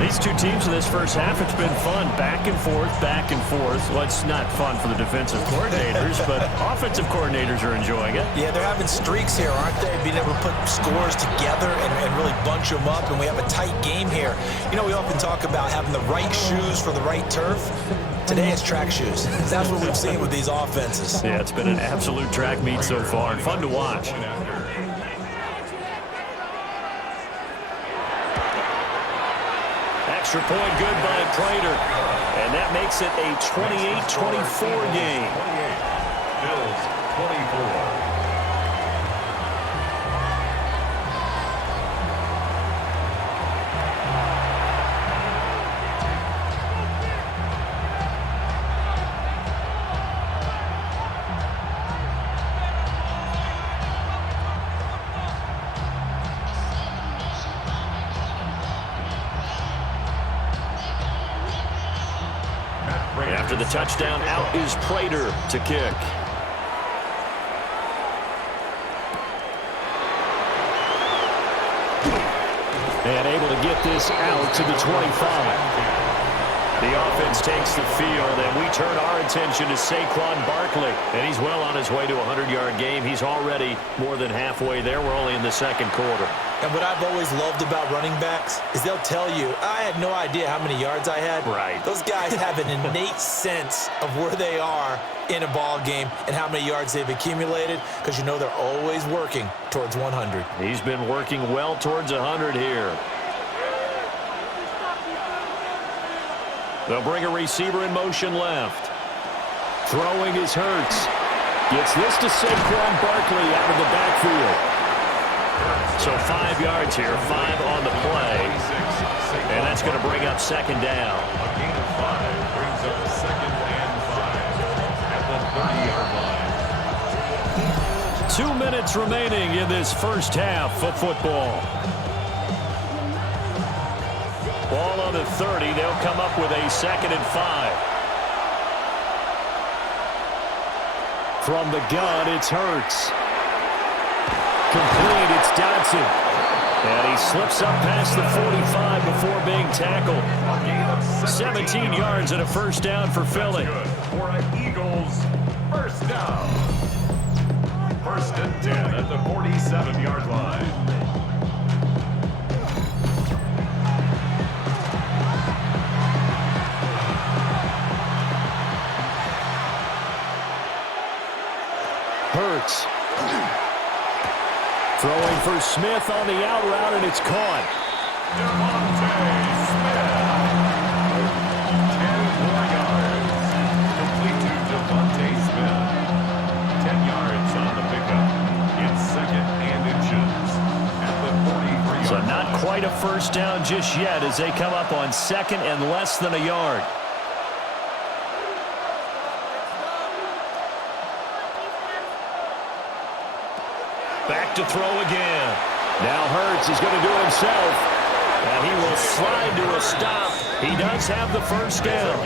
These two teams in this first half, it's been fun. Back and forth, back and forth. Well, it's not fun for the defensive coordinators, but offensive coordinators are enjoying it. Yeah, they're having streaks here, aren't they? Being able to put scores together and really bunch them up, and we have a tight game here. You know, we often talk about having the right shoes for the right turf. Today it's track shoes. That's what we've seen with these offenses. Yeah, it's been an absolute track meet so far, and fun to watch. Extra point good by Prater. And that makes it a 28-24 game. Bills 24. After the touchdown, out is Prater to kick. And able to get this out to the 25. The offense takes the field, and we turn our attention to Saquon Barkley. And he's well on his way to a 100-yard game. He's already more than halfway there. We're only in the second quarter. And what I've always loved about running backs is they'll tell you, I had no idea how many yards I had. Right. Those guys have an innate sense of where they are in a ball game and how many yards they've accumulated, because you know they're always working towards 100. He's been working well towards 100 here. They'll bring a receiver in motion left. Throwing is Hurts. Gets this to Saquon Barkley out of the backfield. So 5 yards here, 5 on the play. And that's going to bring up second down. A gain of 5 brings up second and 5 at the 30-yard line. 2 minutes remaining in this first half of football. Ball on the 30. They'll come up with a second and 5. From the gun, it's Hurts. Complete, it's Dodson. And he slips up past the 45 before being tackled. 17 yards and a first down for Philly. For an Eagles first down. First and 10 at the 47-yard line. Hurts. Throwing for Smith on the out route, and it's caught. Devontae Smith. 10 more yards. Complete to Devontae Smith. 10 yards on the pickup. It's second and inches at the 43-yard So line. not quite a first down just yet as they come up on second and less than a yard. Back to throw again. Now Hurts is going to do it himself. And he will slide to a stop. He does have the first down.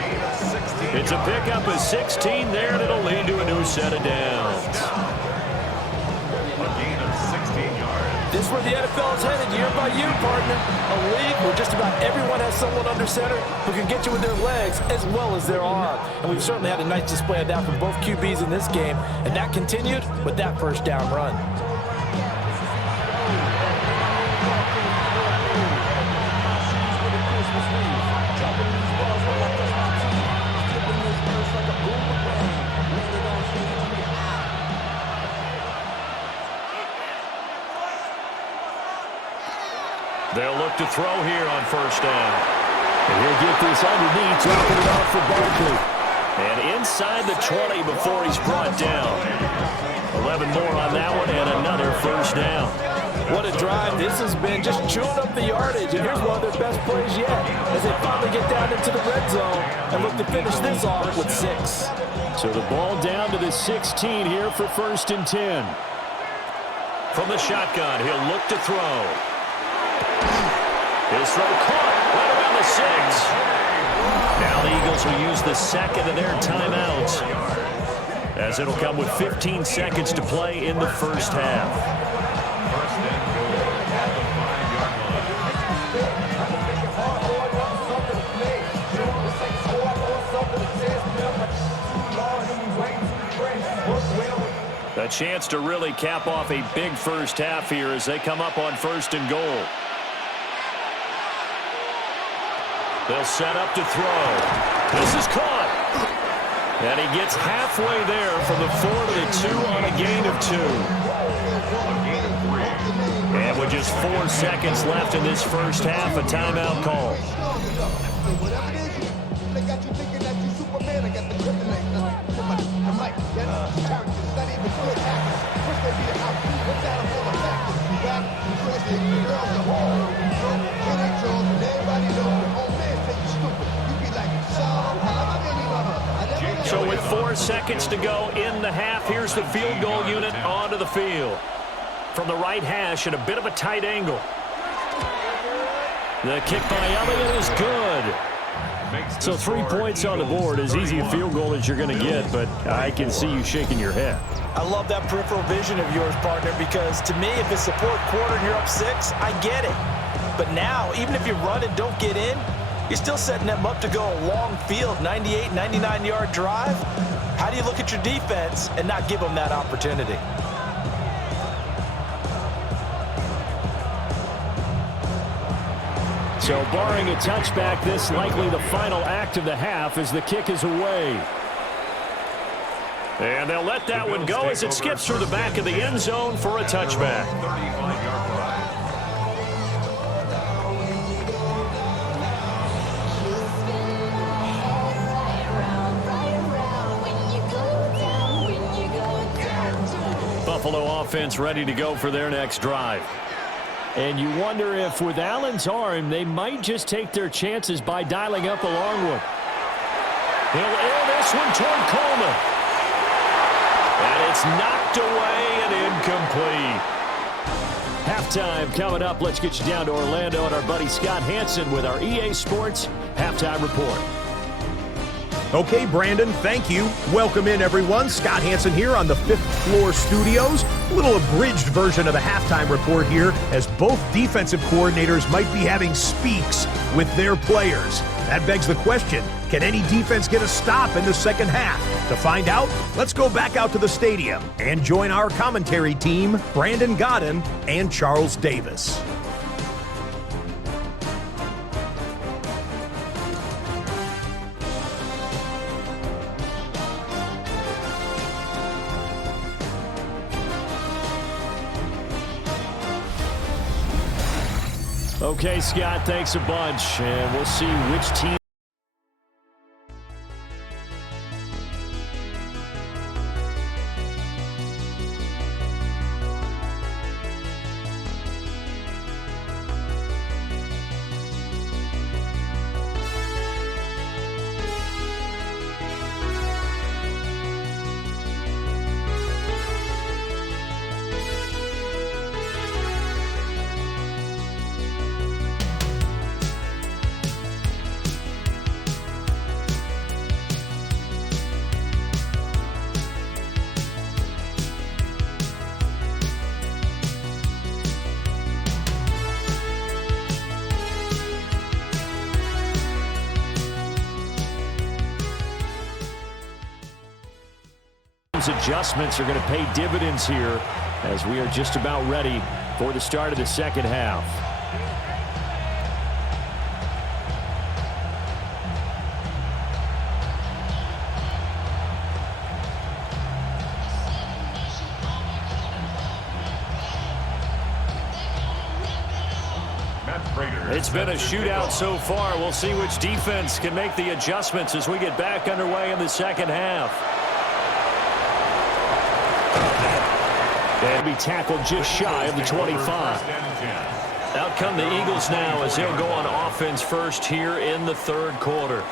It's a pickup of 16 there, and it'll lead to a new set of downs. A gain of 16 yards. This is where the NFL is headed year by year, partner. A league where just about everyone has someone under center who can get you with their legs as well as their arm. And we've certainly had a nice display of that from both QBs in this game. And that continued with that first down run. They'll look to throw here on first down. And he'll get this underneath, dropping it off for Barkley. And inside the 20 before he's brought down. 11 more on that one, and another first down. What a drive this has been, just chewing up the yardage. And here's one of their best plays yet as they finally get down into the red zone and look to finish this off with 6. So the ball down to the 16 here for first and 10. From the shotgun, he'll look to throw. His throw caught right around the 6. Now the Eagles will use the second of their timeouts, as it'll come with 15 seconds to play in the first half. First and goal at the 5-yard line. A chance to really cap off a big first half here as they come up on first and goal. They'll set up to throw. This is caught. And he gets halfway there from the 4 to the 2 on a gain of 2. And with just 4 seconds left in this first half, a timeout call. So with 4 seconds to go in the half, here's the field goal unit onto the field. From the right hash at a bit of a tight angle. The kick by Elliott is good. So 3 points on the board, as easy a field goal as you're going to get, but I can see you shaking your head. I love that peripheral vision of yours, partner, because to me, if it's the fourth quarter and you're up 6, I get it. But now, even if you run and don't get in, you're still setting them up to go a long field, 98, 99-yard drive. How do you look at your defense and not give them that opportunity? So barring a touchback, this likely the final act of the half as the kick is away. And they'll let that one go as it skips through the back of the end zone for a touchback. 35-yard drive. Buffalo offense ready to go for their next drive. And you wonder if with Allen's arm, they might just take their chances by dialing up a long one. He'll air this one toward Coleman. And it's knocked away and incomplete. Halftime coming up. Let's get you down to Orlando and our buddy Scott Hansen with our EA Sports Halftime Report. Okay, Brandon, thank you. Welcome in, everyone. Scott Hansen here on the 5th floor studios. A little abridged version of the halftime report here, as both defensive coordinators might be having speaks with their players. That begs the question, can any defense get a stop in the second half? To find out, let's go back out to the stadium and join our commentary team, Brandon Godden and Charles Davis. Okay, Scott, thanks a bunch, and we'll see which team. Adjustments are going to pay dividends here as we are just about ready for the start of the second half. It's been a shootout so far. We'll see which defense can make the adjustments as we get back underway in the second half. And be tackled just shy of the 25. Out come the Eagles now as they'll go on offense first here in the third quarter.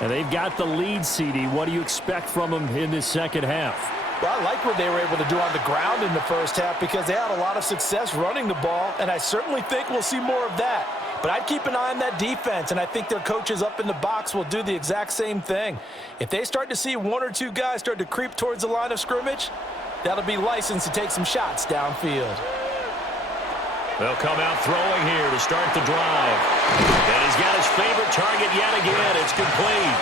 And they've got the lead, CD. What do you expect from them in this second half? Well, I like what they were able to do on the ground in the first half because they had a lot of success running the ball, and I certainly think we'll see more of that. But I'd keep an eye on that defense, and I think their coaches up in the box will do the exact same thing. If they start to see one or two guys start to creep towards the line of scrimmage, that'll be licensed to take some shots downfield. They'll come out throwing here to start the drive. And he's got his favorite target yet again. It's complete.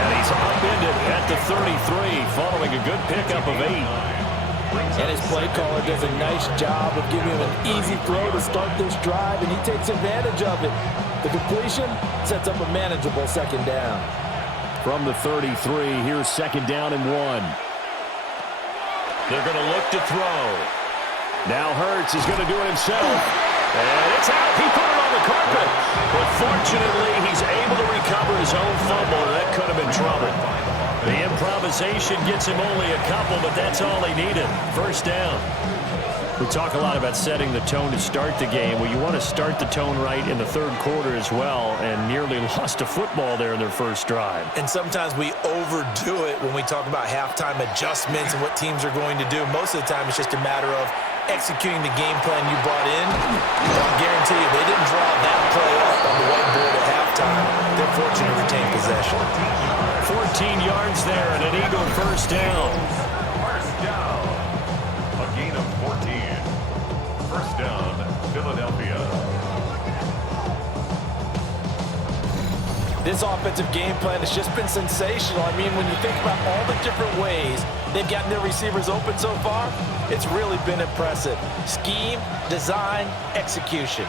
And he's upended at the 33 following a good pickup of 8. And his play caller does a nice job of giving him an easy throw to start this drive, and he takes advantage of it. The completion sets up a manageable second down. From the 33, here's second down and 1. They're going to look to throw. Now Hurts is going to do it himself. And it's out. He put it on the carpet. But fortunately, he's able to recover his own fumble. That could have been trouble. The improvisation gets him only a couple, but that's all he needed. First down. We talk a lot about setting the tone to start the game. Well, you want to start the tone right in the third quarter as well, and nearly lost a football there in their first drive. And sometimes we overdo it when we talk about halftime adjustments and what teams are going to do. Most of the time, it's just a matter of executing the game plan you brought in. But I'll guarantee you, they didn't draw that play up on the whiteboard at halftime. They're fortunate to retain possession. 14 yards there and an Eagle first down. First down. A gain of 14. First down, Philadelphia. This offensive game plan has just been sensational. I mean, when you think about all the different ways they've gotten their receivers open so far, it's really been impressive. Scheme, design, execution.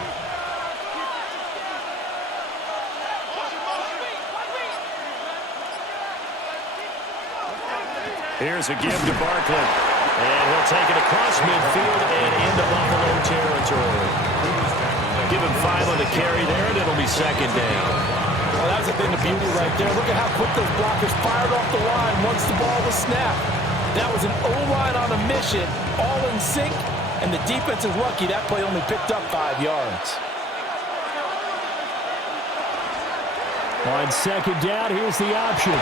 Here's a give to Barkley. And he'll take it across midfield and into Buffalo territory. Give him 5 on the carry there, and it'll be second down. Well, that's a thing of beauty right there. Look at how quick those blockers fired off the line once the ball was snapped. That was an O-line on a mission, all in sync, and the defense is lucky that play only picked up 5 yards. On second down, here's the option.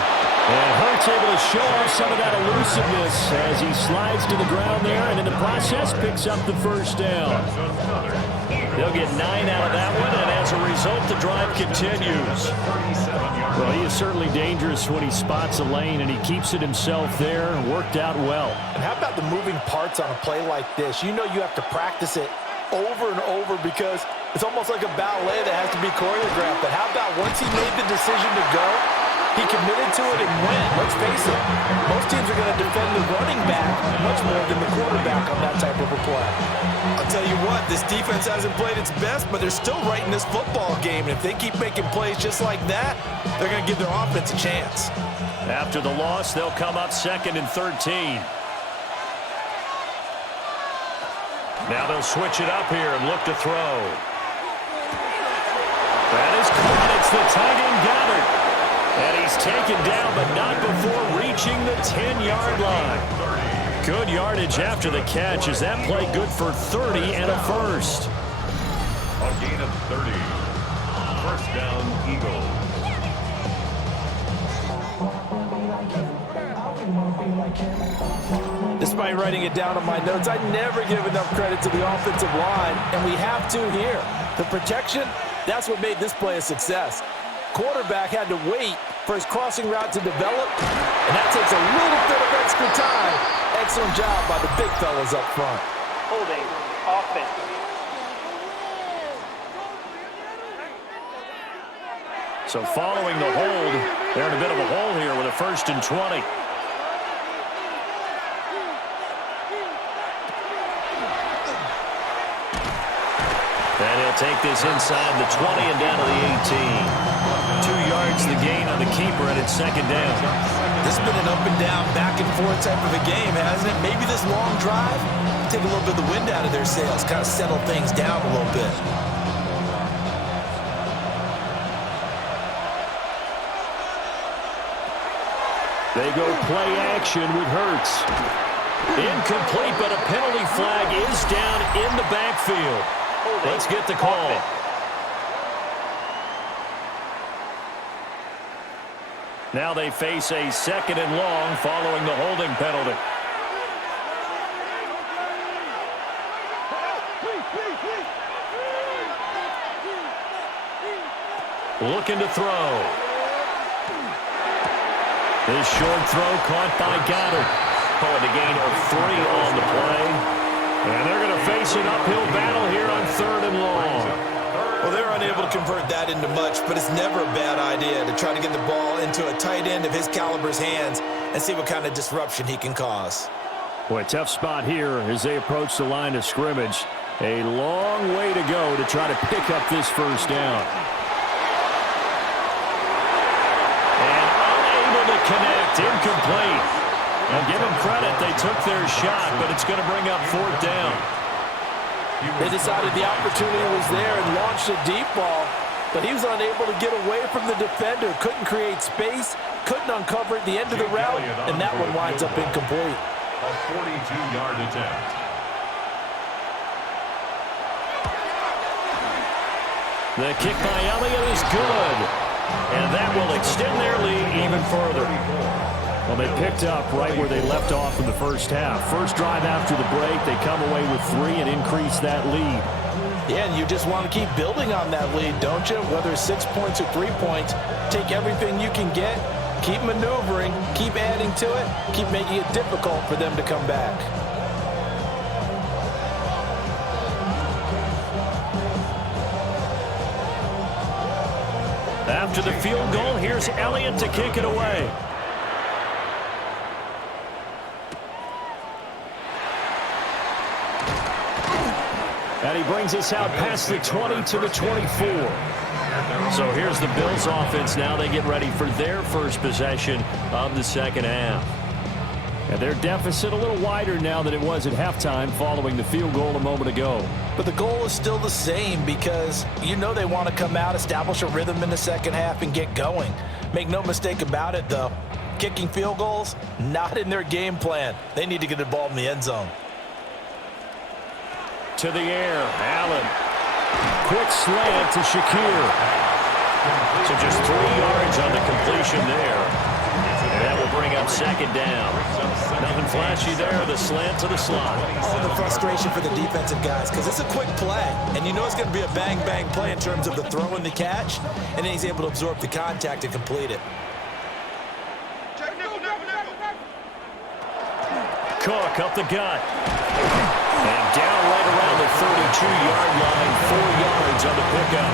And Hurts able to show off some of that elusiveness as he slides to the ground there, and in the process picks up the first down. They'll get 9 out of that one, and as a result, the drive continues. Well, he is certainly dangerous when he spots a lane, and he keeps it himself there. Worked out well. And how about the moving parts on a play like this? You know you have to practice it over and over because it's almost like a ballet that has to be choreographed. But how about once he made the decision to go, he committed to it and went. Let's face it, most teams are going to defend the running back much more than the quarterback on that type of a play. I'll tell you what, this defense hasn't played its best, but they're still right in this football game. And if they keep making plays just like that, they're going to give their offense a chance. After the loss, they'll come up second and 13. Now they'll switch it up here and look to throw. That is caught. It's the tight end Goddard. And he's taken down, but not before reaching the 10-yard line. Good yardage after the catch. Is that play good for 30 and a first? A gain of 30. First down, Eagles. Despite writing it down on my notes, I never give enough credit to the offensive line, and we have to here. The protection, that's what made this play a success. Quarterback had to wait for his crossing route to develop, and that takes a little bit of extra time. Excellent job by the big fellas up front. Holding offense. So following the hold, they're in a bit of a hole here with a 1st and 20. And he'll take this inside the 20 and down to the 18. 2 yards the gain on the keeper, and it's second down. This has been an up and down, back and forth type of a game, hasn't it? Maybe this long drive, take a little bit of the wind out of their sails, kind of settle things down a little bit. They go play action with Hurts. Incomplete, but a penalty flag is down in the backfield. Let's get the call. Now they face a 2nd and long following the holding penalty. Looking to throw. This short throw caught by Goddard. Calling a gain of 3 on the play. And they're going to face an uphill battle here on 3rd and long. Well, they're unable to convert that into much, but it's never a bad idea to try to get the ball into a tight end of his caliber's hands and see what kind of disruption he can cause. Boy, tough spot here as they approach the line of scrimmage. A long way to go to try to pick up this first down. And unable to connect, incomplete. Now give them credit, they took their shot, but it's going to bring up 4th down. They decided the opportunity was there and launched a deep ball, but he was unable to get away from the defender, couldn't create space, couldn't uncover at the end of the route, and that one winds up incomplete. A 42-yard attempt. The kick by Elliott is good, and that will extend their lead even further. Well, they picked up right where they left off in the first half. First drive after the break, they come away with 3 and increase that lead. Yeah, and you just want to keep building on that lead, don't you? Whether it's 6 points or 3 points, take everything you can get, keep maneuvering, keep adding to it, keep making it difficult for them to come back. After the field goal, here's Elliott to kick it away. And he brings us out past the 20 to the 24. So here's the Bills offense now. They get ready for their first possession of the second half. And their deficit a little wider now than it was at halftime following the field goal a moment ago. But the goal is still the same because you know they want to come out, establish a rhythm in the second half, and get going. Make no mistake about it, though. Kicking field goals, not in their game plan. They need to get the ball in the end zone. To the air, Allen. Quick slant to Shakir. So just 3 yards on the completion there. And that will bring up second down. Nothing flashy there, the slant to the slot. Oh, the frustration for the defensive guys because it's a quick play. And you know it's going to be a bang-bang play in terms of the throw and the catch. And then he's able to absorb the contact and complete it. Cook up the gut. And down right around the 32-yard line, 4 yards on the pickup.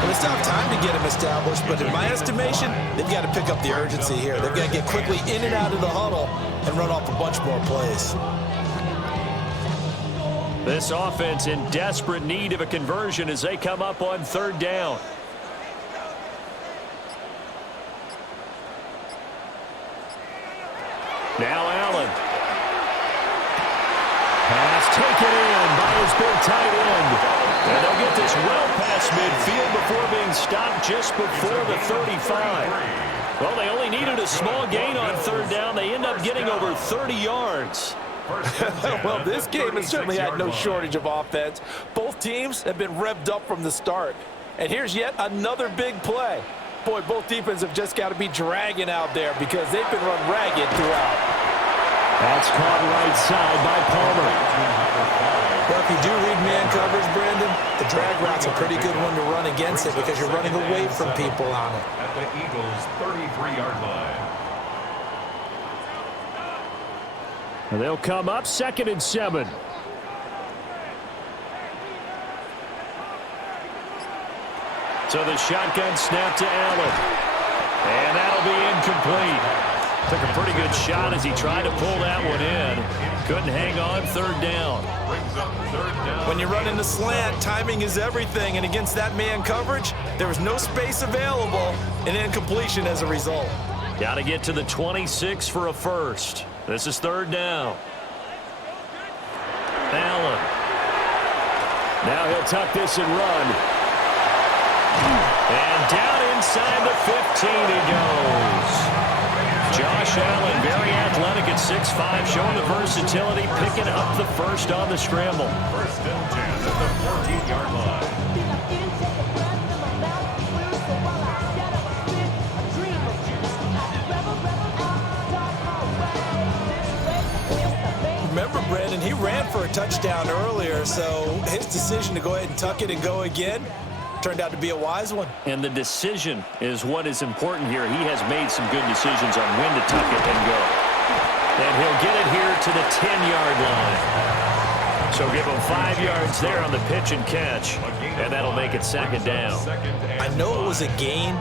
Well, it's tough time to get him established, but in my estimation, they've got to pick up the urgency here. They've got to get quickly in and out of the huddle and run off a bunch more plays. This offense in desperate need of a conversion as they come up on 3rd down. Now Allen. Pass taken in by his big tight end. And they'll get this well past midfield before being stopped just before the 35. Well, they only needed a small gain on 3rd down. They end up getting over 30 yards. Well, this game has certainly had no shortage of offense. Both teams have been revved up from the start. And here's yet another big play. Boy, both defenses have just got to be dragging out there because they've been run ragged throughout. That's caught right side by Palmer. Well, if you do read man coverage, Brandon, the drag route's a pretty good one to run against it because you're running away from people on it. At the Eagles' 33-yard line. And they'll come up 2nd and 7. So the shotgun snap to Allen. And that'll be incomplete. Took a pretty good shot as he tried to pull that one in. Couldn't hang on 3rd down. When you run in the slant, timing is everything. And against that man coverage, there was no space available and incompletion as a result. Got to get to the 26 for a first. This is 3rd down. Allen. Now he'll tuck this and run. And down inside the 15 he goes. Josh Allen, very athletic at 6'5", showing the versatility, picking up the first on the scramble. 1st and 10 at the 14-yard line. Remember, Brandon. He ran for a touchdown earlier, so his decision to go ahead and tuck it and go again turned out to be a wise one. And the decision is what is important here. He has made some good decisions on when to tuck it and go. And he'll get it here to the 10-yard line. So give him 5 yards there on the pitch and catch, and that'll make it second down. I know it was a gain,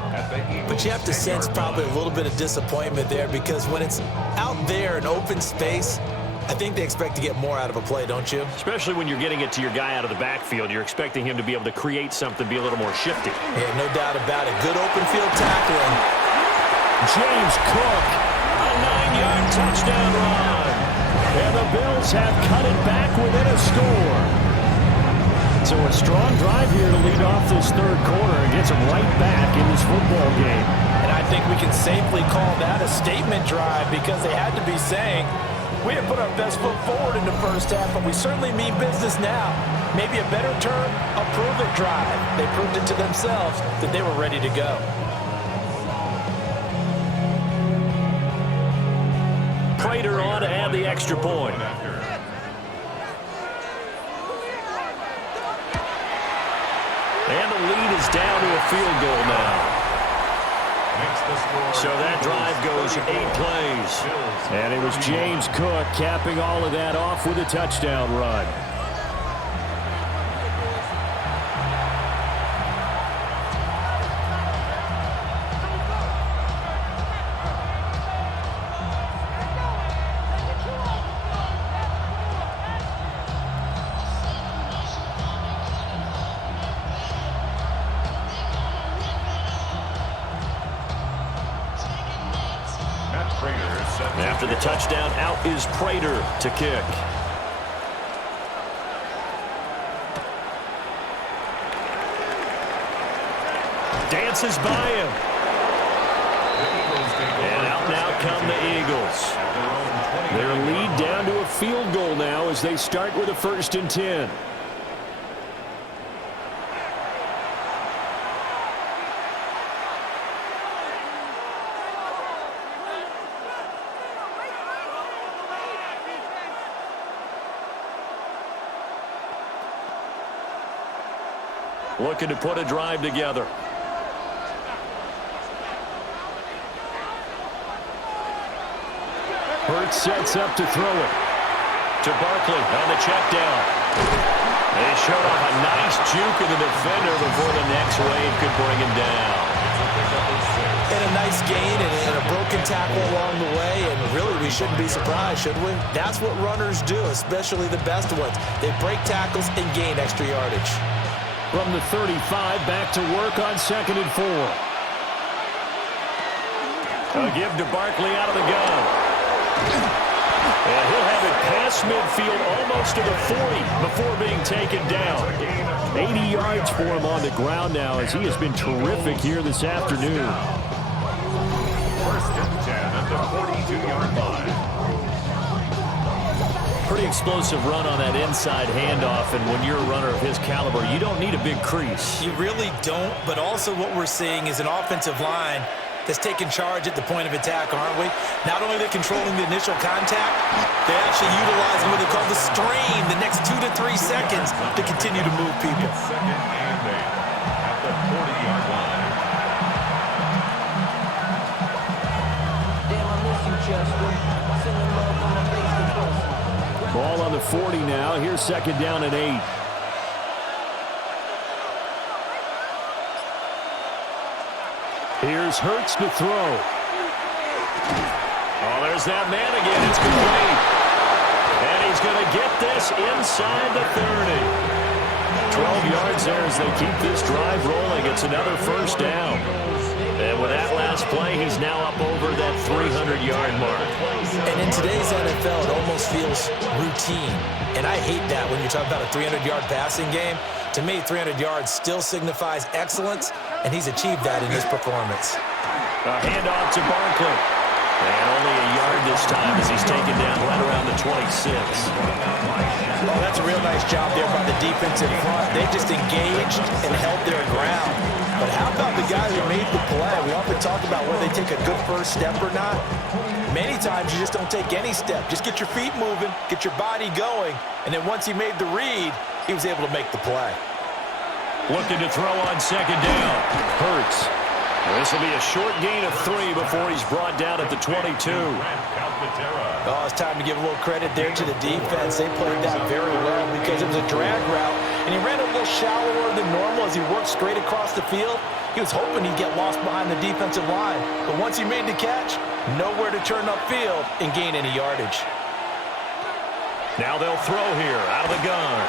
but you have to sense probably a little bit of disappointment there, because when it's out there in open space, I think they expect to get more out of a play, don't you? Especially when you're getting it to your guy out of the backfield. You're expecting him to be able to create something, be a little more shifty. Yeah, no doubt about it. Good open field tackling. James Cook, a 9-yard touchdown run. And the Bills have cut it back within a score. So a strong drive here to lead off this third quarter and gets them right back in this football game. And I think we can safely call that a statement drive, because they had to be saying, we have put our best foot forward in the first half, but we certainly mean business now. Maybe a better term, a prove-it drive. They proved it to themselves that they were ready to go. Prater on to add the extra point. And the lead is down to a field goal now. So that drive goes 8 plays. And it was James Cook capping all of that off with a touchdown run. After the touchdown, out is Prater to kick. Dances by him. And out now come the Eagles. Their lead down to a field goal now as they start with a 1st and 10. Looking to put a drive together. Hurts sets up to throw it. To Barkley on the check down. They showed off a nice juke of the defender before the next wave could bring him down. And a nice gain and a broken tackle along the way, and really we shouldn't be surprised, should we? That's what runners do, especially the best ones. They break tackles and gain extra yardage. From the 35, back to work on 2nd and 4. A give to Barkley out of the gun. And he'll have it past midfield almost to the 40 before being taken down. 80 yards for him on the ground now, as he has been terrific here this afternoon. 1st and 10 at the 42-yard line. Pretty explosive run on that inside handoff, and when you're a runner of his caliber, you don't need a big crease. You really don't, but also what we're seeing is an offensive line that's taking charge at the point of attack, aren't we? Not only are they controlling the initial contact, they're actually utilizing what they call the strain, the next 2 to 3 seconds to continue to move people. 2nd and 8 at the 40-yard line. Damn, I miss you, Chester. Sending love on my Facebook. Ball on the 40 now. Here's 2nd down and 8. Here's Hurts to throw. Oh, there's that man again. It's complete. And he's going to get this inside the 30. 12 yards there as they keep this drive rolling. It's another 1st down. And with that last play, he's now up over that 300-yard mark. And in today's NFL, it almost feels routine. And I hate that when you talk about a 300-yard passing game. To me, 300 yards still signifies excellence, and he's achieved that in his performance. A handoff to Barkley. And only a yard this time as he's taken down right around the 26. Oh, that's a real nice job there by the defense in front. They just engaged and held their ground. But how about the guy who made the play? We often talk about whether they take a good first step or not. Many times you just don't take any step. Just get your feet moving, get your body going, and then once he made the read, he was able to make the play. Looking to throw on second down. Hurts. This will be a short gain of 3 before he's brought down at the 22. Oh, it's time to give a little credit there to the defense. They played that very well because it was a drag route, and he ran a little shallower than normal as he worked straight across the field. He was hoping he'd get lost behind the defensive line, but once he made the catch, nowhere to turn upfield and gain any yardage. Now they'll throw here out of the gun.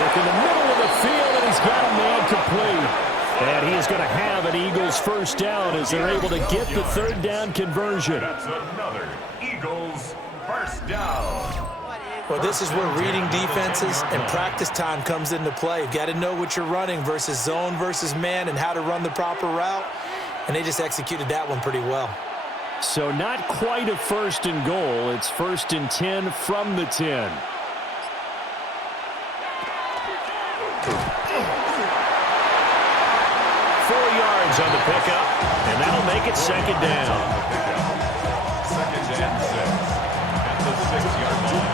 Work in the middle of the field, and he's got a man complete. And he is going to have an Eagles first down as they're able to get the third down conversion. That's another Eagles first down. Well, this is where reading defenses and practice time comes into play. You've got to know what you're running versus zone versus man and how to run the proper route. And they just executed that one pretty well. So not quite a first and goal. It's 1st and 10 from the 10. On the pickup, and that'll make it second down. Second and 6 at the 6-yard line.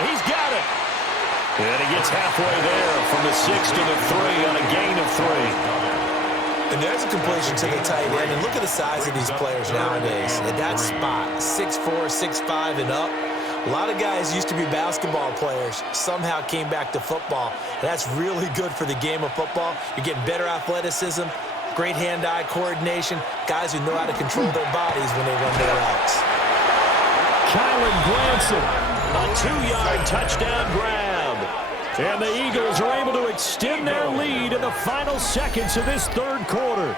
He's got it. And he gets halfway there from the 6 to the 3 on a gain of 3. And there's a completion to the tight end. And look at the size of these players nowadays. At that spot, 6'4", 6'5", and up. A lot of guys used to be basketball players, somehow came back to football. And that's really good for the game of football. You're getting better athleticism, great hand-eye coordination, guys who know how to control their bodies when they run their routes. Kylan Glanson, a 2-yard touchdown grab. and the Eagles are able to extend their lead in the final seconds of this third quarter.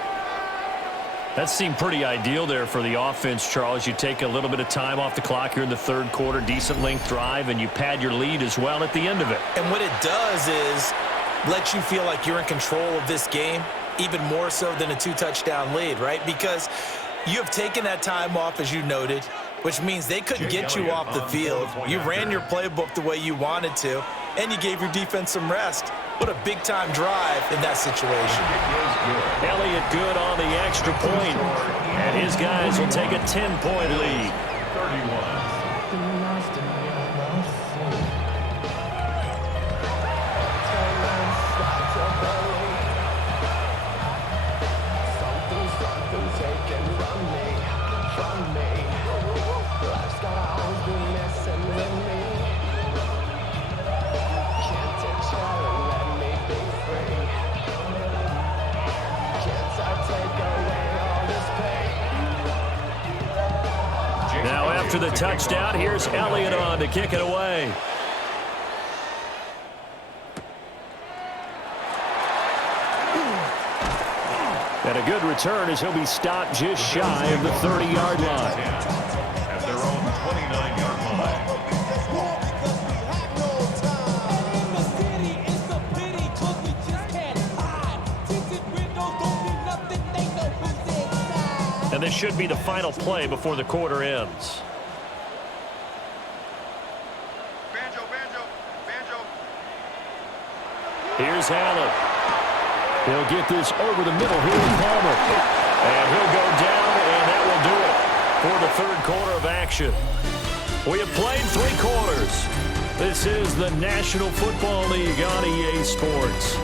That seemed pretty ideal there for the offense, Charles. You take a little bit of time off the clock here in the third quarter, decent length drive, and you pad your lead as well at the end of it. And what it does is let you feel like you're in control of this game, even more so than a 2-touchdown lead, right? Because you have taken that time off, as you noted, which means they couldn't get you off the field. You ran your playbook the way you wanted to, and you gave your defense some rest. What a big-time drive in that situation. Elliott good on the extra point, and his guys will take a 10-point lead. 31. Now after the touchdown, here's Elliott on to kick it away. And a good return as he'll be stopped just shy of the 30-yard line. At their own 29-yard line. And this should be the final play before the quarter ends. Here's Allen. He'll get this over the middle here with Palmer. And he'll go down, and that will do it for the third quarter of action. We have played 3 quarters. This is the National Football League on EA Sports.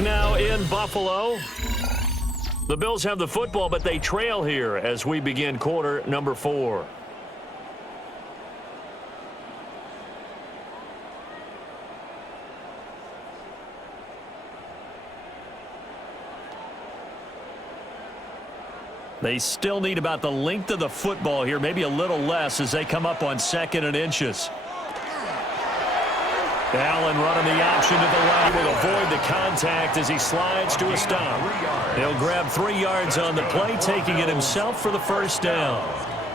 Now in Buffalo. The Bills have the football, but they trail here as we begin quarter number 4. They still need about the length of the football here, maybe a little less as they come up on 2nd and inches. Allen running the option to the right. Will avoid the contact as he slides to a stop. He'll grab 3 yards on the play, taking it himself for the first down.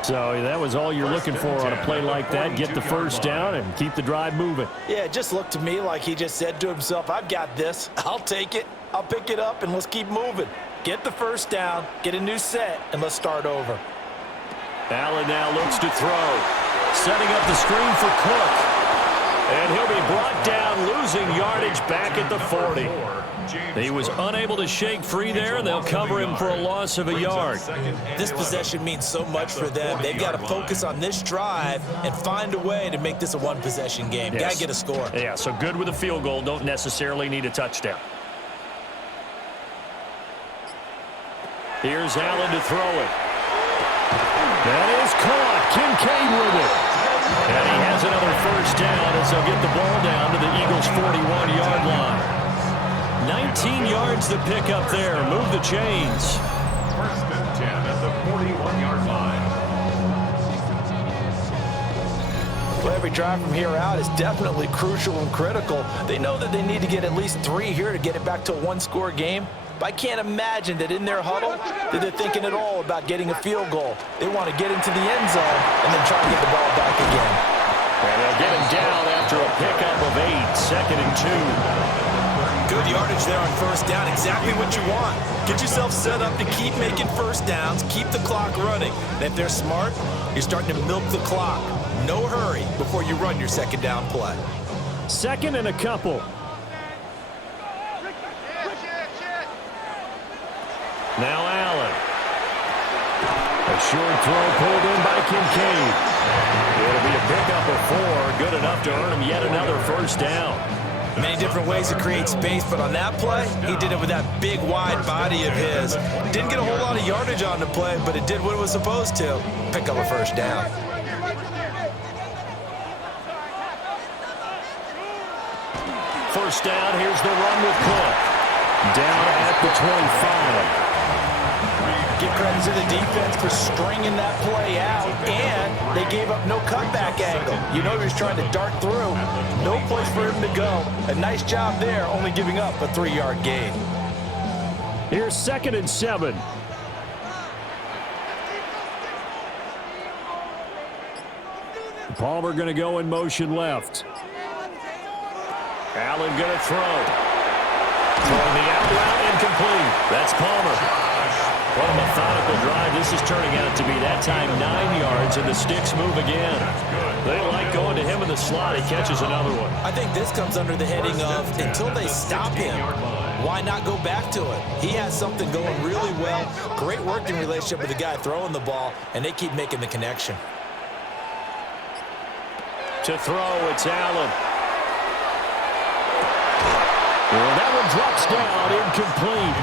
So that was all you're looking for on a play like that. Get the first down and keep the drive moving. Yeah, it just looked to me like he just said to himself, I've got this. I'll take it. I'll pick it up, and let's keep moving. Get the first down, get a new set, and let's start over. Allen now looks to throw. Setting up the screen for Cook. And he'll be brought down, losing yardage back at the 40. He was unable to shake free there, and they'll cover him for a loss of a yard. This possession means so much for them. They've got to focus on this drive and find a way to make this a one-possession game. Yes. Got to get a score. Yeah, so good with a field goal. Don't necessarily need a touchdown. Here's Allen to throw it. That is caught. Kincaid with it. And he has another first down as they'll get the ball down to the Eagles' 41-yard line. 19 yards to pick up there. Move the chains. First and 10 at the 41-yard line. Well, every drive from here out is definitely crucial and critical. They know that they need to get at least 3 here to get it back to a one-score game. But I can't imagine that in their huddle that they're thinking at all about getting a field goal. They want to get into the end zone and then try to get the ball back again. And they'll get him down after a pickup of 8, 2nd and 2. Good yardage there on first down. Exactly what you want. Get yourself set up to keep making first downs, keep the clock running. And if they're smart, you're starting to milk the clock. No hurry before you run your second down play. 2nd and a couple. Now Allen. A short throw pulled in by Kincaid. It'll be a pickup of 4. Good enough to earn him yet another first down. Many different ways to create space, but on that play, he did it with that big, wide body of his. Didn't get a whole lot of yardage on the play, but it did what it was supposed to. Pick up a first down. First down, here's the run with Cook. Down at the 25. Give credit to the defense for stringing that play out, and they gave up no cutback angle. You know he was trying to dart through. No place for him to go. A nice job there, only giving up a 3-yard gain. Here's 2nd and 7. Palmer going to go in motion left. Allen going to throw. Throwing the out route incomplete. That's Palmer. What a methodical drive. This is turning out to be that time 9 yards, and the sticks move again. They like going to him in the slot. He catches another one. I think this comes under the heading of until they stop him, why not go back to it? He has something going really well. Great working relationship with the guy throwing the ball, and they keep making the connection. To throw, it's Allen. Well, that one drops down, incomplete.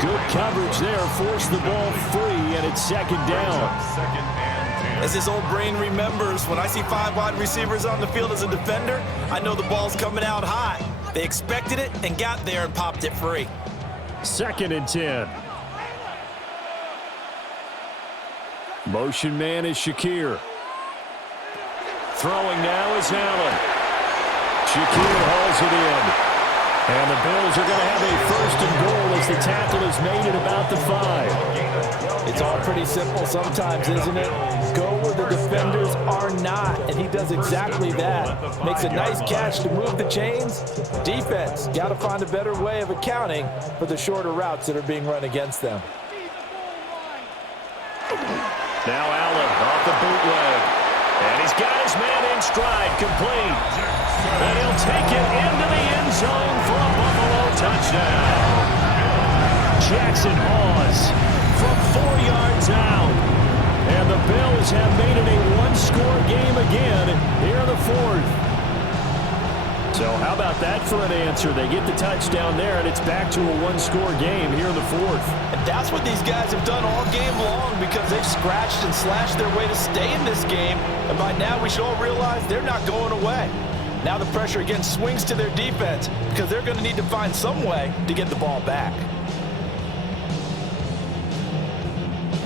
Good coverage there, forced the ball free, and it's 2nd down. As his old brain remembers, when I see 5 wide receivers on the field as a defender, I know the ball's coming out hot. They expected it and got there and popped it free. 2nd and 10. Motion man is Shakir. Throwing now is Allen. Shakir hauls it in. And the Bills are going to have a 1st and goal as the tackle is made at about the 5. It's all pretty simple sometimes, isn't it? Go where the defenders are not, and he does exactly that. Makes a nice catch to move the chains. Defense, got to find a better way of accounting for the shorter routes that are being run against them. Now Allen off the bootleg. And he's got his man in stride, complete. And he'll take it into the end zone for a Buffalo touchdown. Jackson Hawes from 4 yards out. And the Bills have made it a one-score game again here in the 4th. So how about that for an answer? They get the touchdown there, and it's back to a one-score game here in the 4th. And that's what these guys have done all game long because they've scratched and slashed their way to stay in this game. And by now we should all realize they're not going away. Now the pressure again swings to their defense because they're going to need to find some way to get the ball back.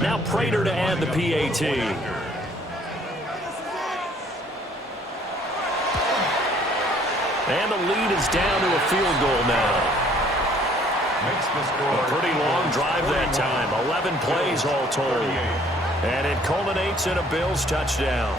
Now Prater to add the PAT. And the lead is down to a field goal now. Makes the score. A pretty long drive that time. 11 plays all told. And it culminates in a Bills touchdown.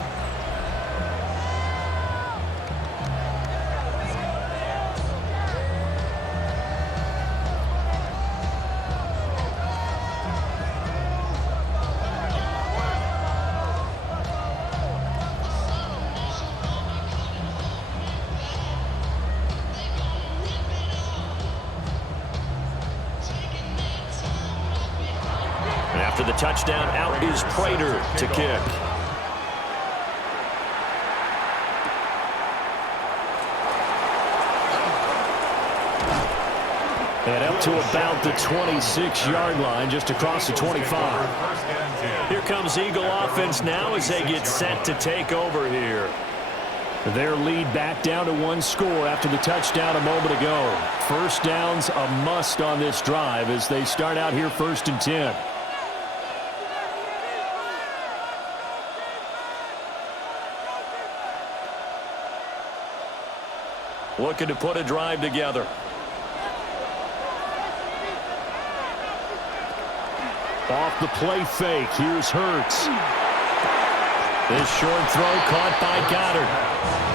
After the touchdown, out is Prater to kick. And up to about the 26-yard line, just across the 25. Here comes Eagle offense now as they get set to take over here. Their lead back down to one score after the touchdown a moment ago. First down's a must on this drive as they start out here 1st and 10. Looking to put a drive together. Off the play fake. Here's Hurts. This short throw caught by Goddard.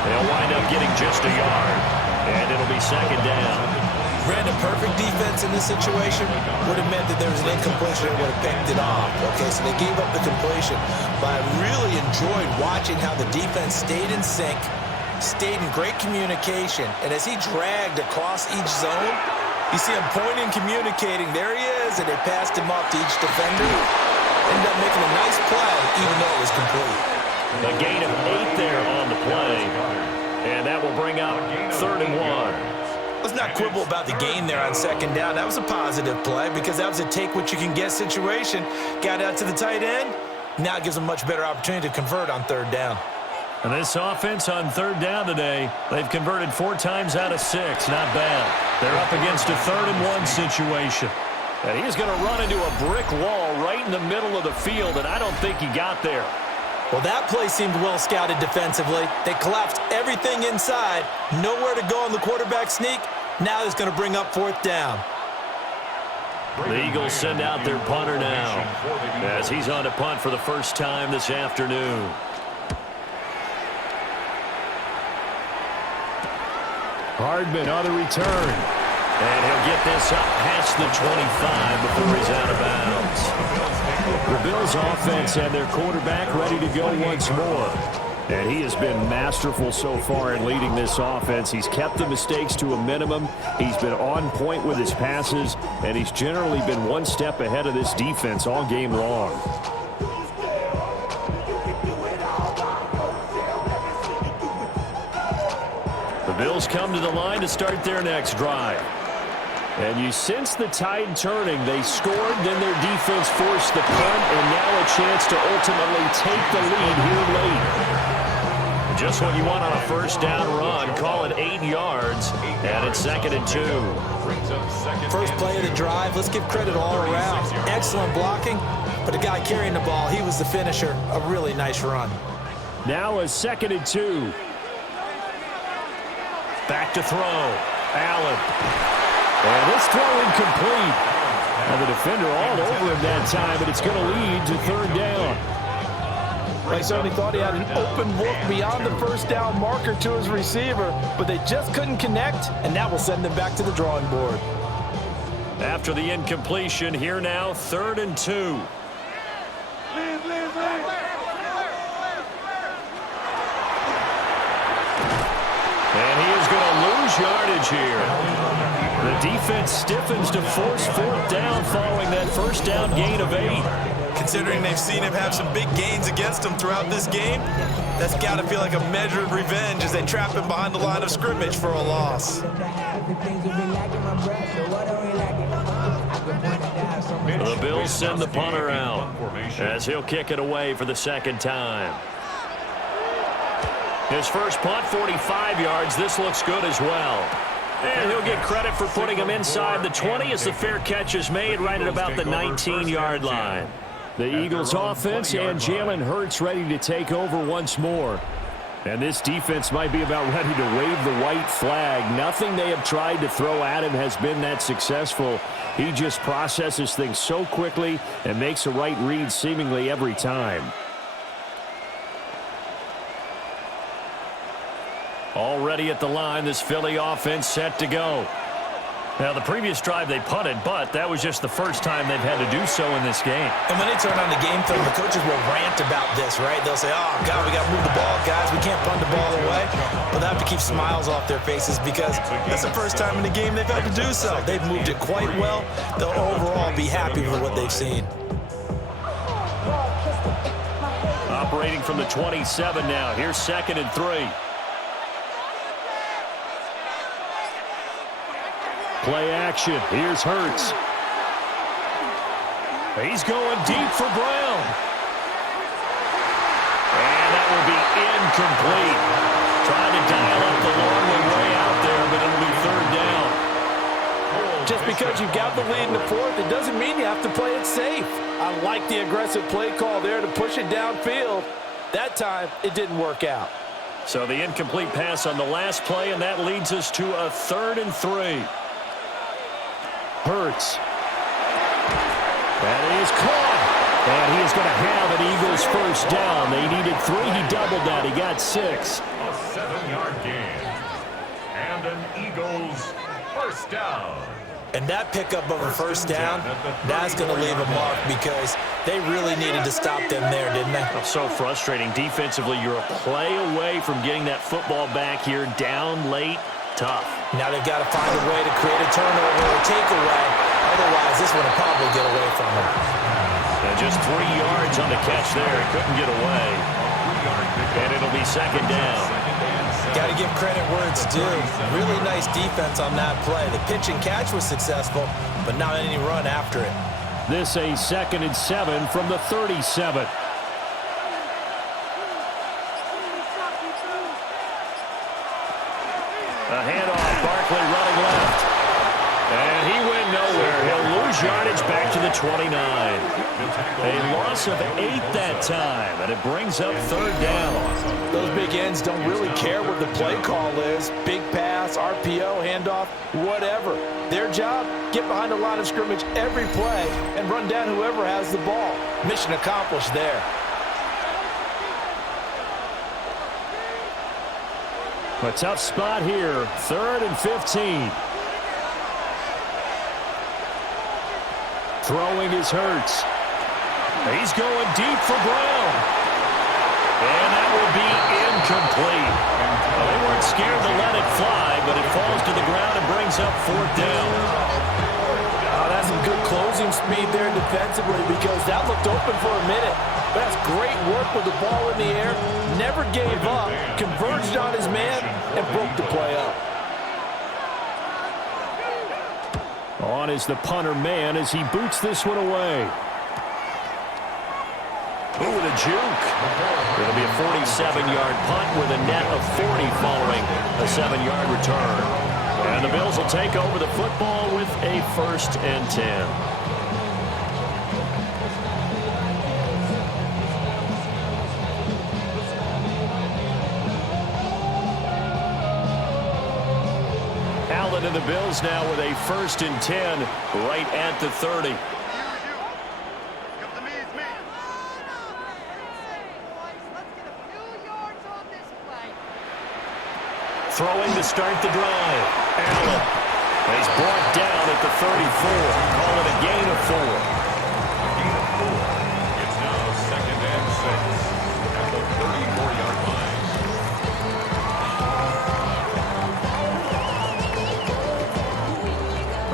They'll wind up getting just a yard. And it'll be 2nd down. Brandon, perfect defense in this situation would have meant that there was an incompletion that would have picked it off. Okay, so they gave up the completion. But I really enjoyed watching how the defense stayed in sync, stayed in great communication, and as he dragged across each zone, you see him pointing, communicating. There he is, and they passed him off to each defender. Ended up making a nice play, even though it was complete. A gain of 8 there on the play, and that will bring up 3rd and 1. Let's not quibble about the gain there on 2nd down. That was a positive play because that was a take-what-you-can-get situation. Got out to the tight end. Now it gives them a much better opportunity to convert on 3rd down. And this offense on 3rd down today, they've converted 4 times out of 6. Not bad. They're up against a 3rd and 1 situation. And he's going to run into a brick wall right in the middle of the field, and I don't think he got there. Well, that play seemed well scouted defensively. They collapsed everything inside. Nowhere to go on the quarterback sneak. Now it's going to bring up 4th down. The Eagles send out their punter now as he's on to punt for the first time this afternoon. Hardman on the return. And he'll get this up past the 25 before he's out of bounds. The Bills offense and their quarterback ready to go once more. And he has been masterful so far in leading this offense. He's kept the mistakes to a minimum. He's been on point with his passes. And he's generally been one step ahead of this defense all game long. The Bills come to the line to start their next drive. And you sense the tide turning. They scored, then their defense forced the punt, and now a chance to ultimately take the lead here late. Just what you want on a 1st down run. Call it 8 yards, and it's 2nd and 2. First play of the drive. Let's give credit all around. Excellent blocking, but the guy carrying the ball, he was the finisher. A really nice run. Now a 2nd and 2. Back to throw. Allen. And this throw incomplete. And the defender all over him that time, but it's going to lead to 3rd down. They certainly thought he had an open look beyond the 1st down marker to his receiver, but they just couldn't connect, and that will send them back to the drawing board. After the incompletion, here now, 3rd and 2. And he is going to lose yardage here. The defense stiffens to force 4th down following that 1st down gain of 8. Considering they've seen him have some big gains against them throughout this game, that's got to feel like a measured revenge as they trap him behind the line of scrimmage for a loss. The Bills send the punter out as he'll kick it away for the 2nd time. His first punt, 45 yards. This looks good as well. And he'll get credit for putting him inside the 20 as the fair catch is made right at about the 19-yard line. The Eagles offense and Jalen Hurts ready to take over once more. And this defense might be about ready to wave the white flag. Nothing they have tried to throw at him has been that successful. He just processes things so quickly and makes a right read seemingly every time. Already at the line, this Philly offense set to go. Now, the previous drive they punted, but that was just the first time they've had to do so in this game. And when they turn on the game film, the coaches will rant about this, right? They'll say, oh, God, we got to move the ball, guys. We can't punt the ball away. But they have to keep smiles off their faces because that's the first time in the game they've had to do so. They've moved it quite well. They'll overall be happy with what they've seen. Operating from the 27 now. Here's 2nd and 3. Play action. Here's Hurts. He's going deep for Brown. And that will be incomplete. Trying to dial up the long way out there, but it'll be 3rd down. Just because you've got the lead in the 4th, it doesn't mean you have to play it safe. I like the aggressive play call there to push it downfield. That time, it didn't work out. So the incomplete pass on the last play, and that leads us to a 3rd and 3. Hurts. That is caught. And he is going to have an Eagles first down. They needed 3. He doubled that. He got 6. A 7-yard gain. And an Eagles first down. And that pickup of a first down, that's going to leave a mark because they really needed to stop them there, didn't they? So frustrating. Defensively, you're a play away from getting that football back here down late. Tough. Now they've got to find a way to create a turnover or a takeaway. Otherwise, this one will probably get away from them. And just 3 yards on the catch there. It couldn't get away. And it'll be 2nd down. Got to give credit where it's due. Really nice defense on that play. The pitch and catch was successful, but not any run after it. This a 2nd and 7 from the 37. A handoff, Barkley running left. And he went nowhere. He'll lose yardage back to the 29. A loss of 8 that time, and it brings up 3rd down. Those big ends don't really care what the play call is. Big pass, RPO, handoff, whatever. Their job, get behind the line of scrimmage every play and run down whoever has the ball. Mission accomplished there. A tough spot here. 3rd and 15. Throwing is Hurts. He's going deep for Brown. And that will be incomplete. Well, they weren't scared to let it fly, but it falls to the ground and brings up 4th down. That's some good closing speed there defensively because that looked open for a minute. That's great work with the ball in the air. Never gave up, converged on his man, and broke the play up. On is the punter man as he boots this one away. Ooh, with a juke. It'll be a 47-yard punt with a net of 40 following a 7-yard return. And the Bills will take over the football with a 1st and 10. And the Bills now with a 1st and 10 right at the 30. Throwing to start the drive. Allen. He's brought down at the 34. Call it a gain of 4. Gain of 4. It's now 2nd and 6 at the 34-yard line.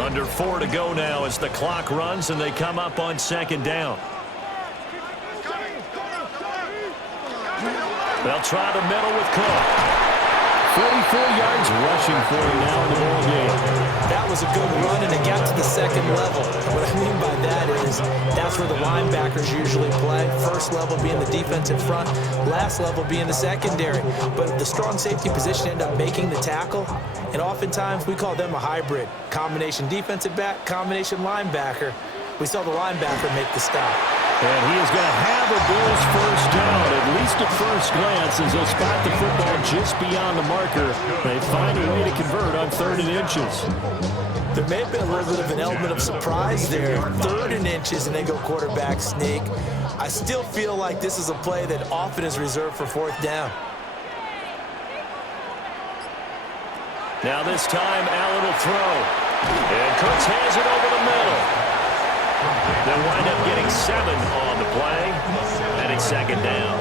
Under 4 to go now as the clock runs and they come up on 2nd down. They'll try the middle with Cook. 44 yards rushing for him now in the ball game. That was a good run, and it got to the 2nd level. What I mean by that is that's where the linebackers usually play. First level being the defensive front, last level being the secondary. But the strong safety position ended up making the tackle, and oftentimes we call them a hybrid. Combination defensive back, combination linebacker. We saw the linebacker make the stop. And he is going to have a Bills first down, at least at first glance, as they'll spot the football just beyond the marker. They find a way to convert on 3rd and inches. There may have been a little bit of an element of surprise there. 3rd and inches, and they go quarterback sneak. I still feel like this is a play that often is reserved for 4th down. Now this time, Allen will throw. And Cooks has it over the middle. They'll wind up getting 7 on the play, and it's 2nd down.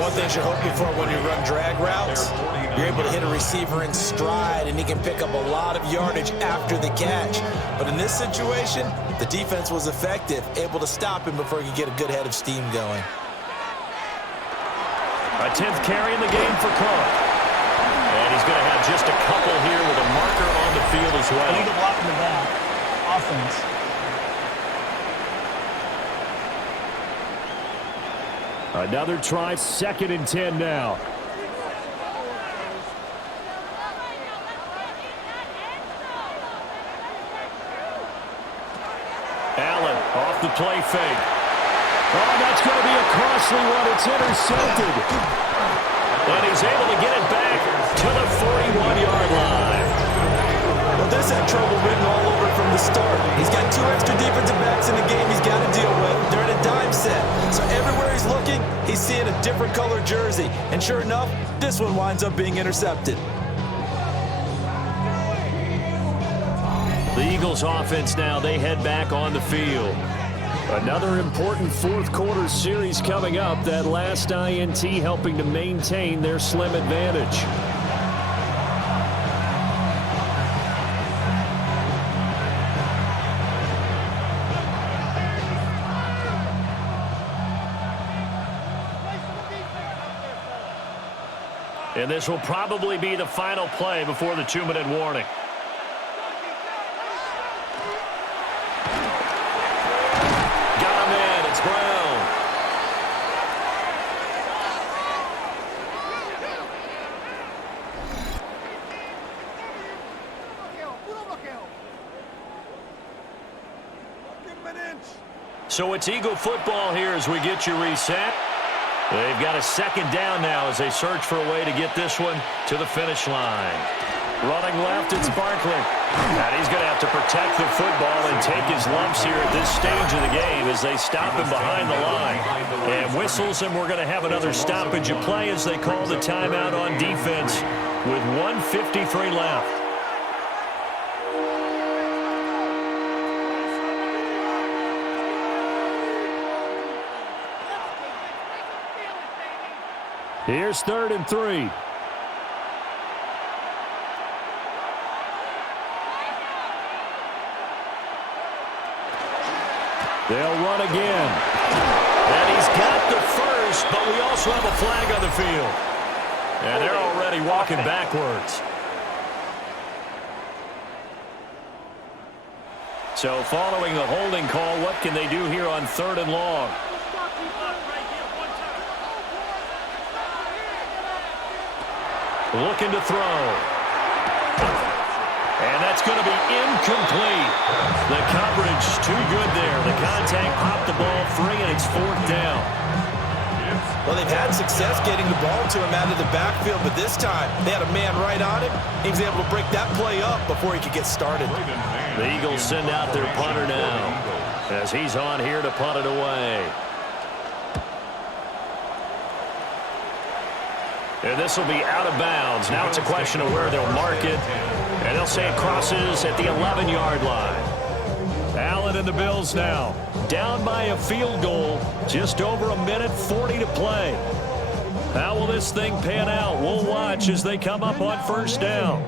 One thing you're hoping for when you run drag routes, you're able to hit a receiver in stride, and he can pick up a lot of yardage after the catch. But in this situation, the defense was effective, able to stop him before he could get a good head of steam going. A 10th carry in the game for Cook. And he's going to have just a couple here with a marker on the field as well. Need to block in the back. Offense. Another try, 2nd and 10 now. Allen off the play fake. Oh, that's going to be a costly one. It's intercepted. And he's able to get it back to the 41-yard line. Well, this had trouble written all over it from the start. He's got 2 extra defensive backs in the game he's got to deal with. They're in a dime set. So everywhere he's looking, he's seeing a different color jersey. And sure enough, this one winds up being intercepted. The Eagles offense now, they head back on the field. Another important 4th quarter series coming up. That last INT helping to maintain their slim advantage. And this will probably be the final play before the 2-minute warning. Got him in. It's Brown. So it's Eagle football here as we get you reset. They've got a 2nd down now as they search for a way to get this one to the finish line. Running left, it's Barkley. And he's going to have to protect the football and take his lumps here at this stage of the game as they stop him behind the line. And whistles, and we're going to have another stoppage of play as they call the timeout on defense with 1:53 left. Here's 3rd and 3. They'll run again. And he's got the first, but we also have a flag on the field. And they're already walking backwards. So following the holding call, what can they do here on 3rd and long? Looking to throw. And that's going to be incomplete. The coverage too good there. The contact popped the ball free, and it's 4th down. Well, they've had success getting the ball to him out of the backfield, but this time they had a man right on him. He was able to break that play up before he could get started. The Eagles send out their punter now as he's on here to punt it away. And this will be out of bounds. Now it's a question of where they'll mark it. And they'll say it crosses at the 11-yard line. Allen and the Bills now down by a field goal. Just over 1:40 to play. How will this thing pan out? We'll watch as they come up on 1st down.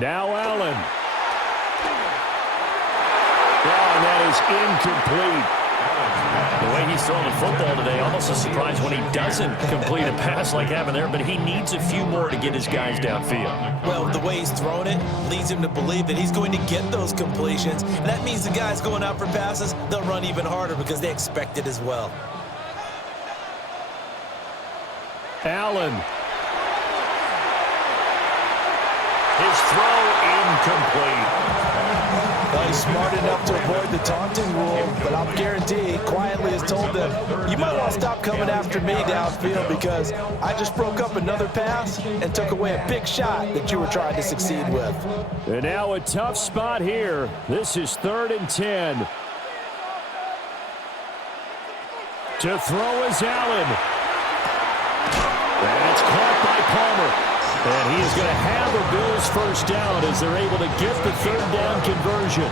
Now Allen. Oh, and that is incomplete. The way he's throwing the football today, almost a surprise when he doesn't complete a pass like happened there, but he needs a few more to get his guys downfield. Well, the way he's thrown it leads him to believe that he's going to get those completions, and that means the guys going out for passes, they'll run even harder because they expect it as well. Allen. His throw incomplete. Well, he's smart enough to avoid the taunting rule, but I'll guarantee he quietly has told them, you might want to stop coming after me downfield because I just broke up another pass and took away a big shot that you were trying to succeed with. And now a tough spot here. This is 3rd and 10. To throw is Allen. And it's caught by Palmer. And he is going to have a Bills first down as they're able to get the 3rd down conversion.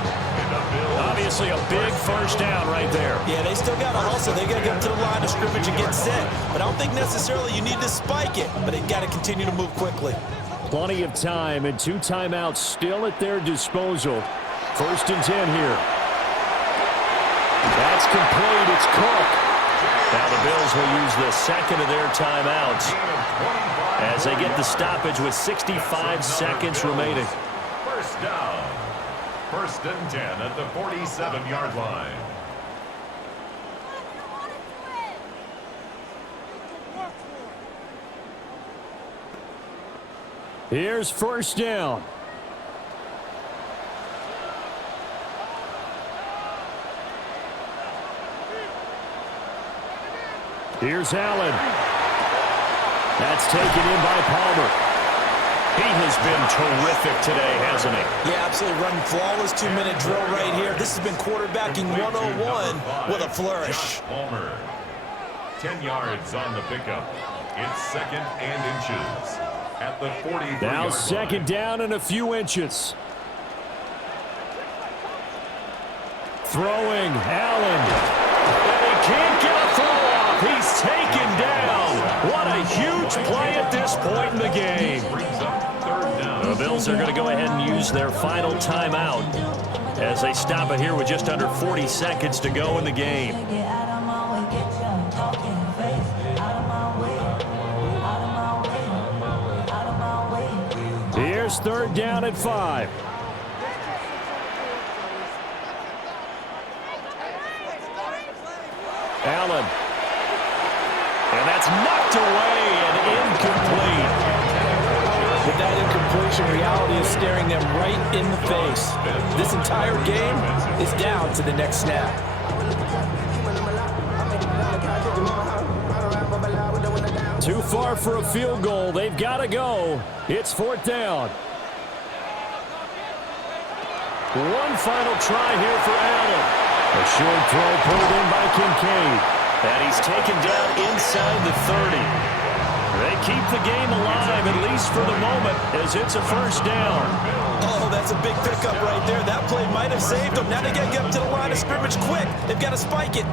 Obviously a big first down right there. Yeah, they still got to hustle. They got to get to the line of scrimmage and get set. But I don't think necessarily you need to spike it, but they got to continue to move quickly. Plenty of time and 2 timeouts still at their disposal. 1st and 10 here. That's complete. It's Cook. Now the Bills will use the second of their timeouts as they get the stoppage with 65 seconds remaining. First down. 1st and 10 at the 47-yard line. Here's 1st down. Here's Allen. That's taken in by Palmer. He has been terrific today, hasn't he? Yeah, absolutely. Running flawless 2-minute drill right here. This has been quarterbacking 101 with a flourish. Palmer. 10 yards on the pickup. It's 2nd and inches at the 43-yard line. Now 2nd down and a few inches. Throwing, Allen. And he can't get a throw off. He's taken down. What a huge play at this point in the game. The Bills are going to go ahead and use their final timeout as they stop it here with just under 40 seconds to go in the game. Here's 3rd down and 5. Allen. And that's knocked away and incomplete. With that incompletion, reality is staring them right in the face. This entire game is down to the next snap. Too far for a field goal. They've got to go. It's 4th down. One final try here for Allen. A short throw pulled in by Kincaid. And he's taken down inside the 30. They keep the game alive, at least for the moment, as it's a first down. Oh, that's a big pickup right there. That play might have saved them. Now they got to get up to the line of scrimmage quick. They've got to spike it.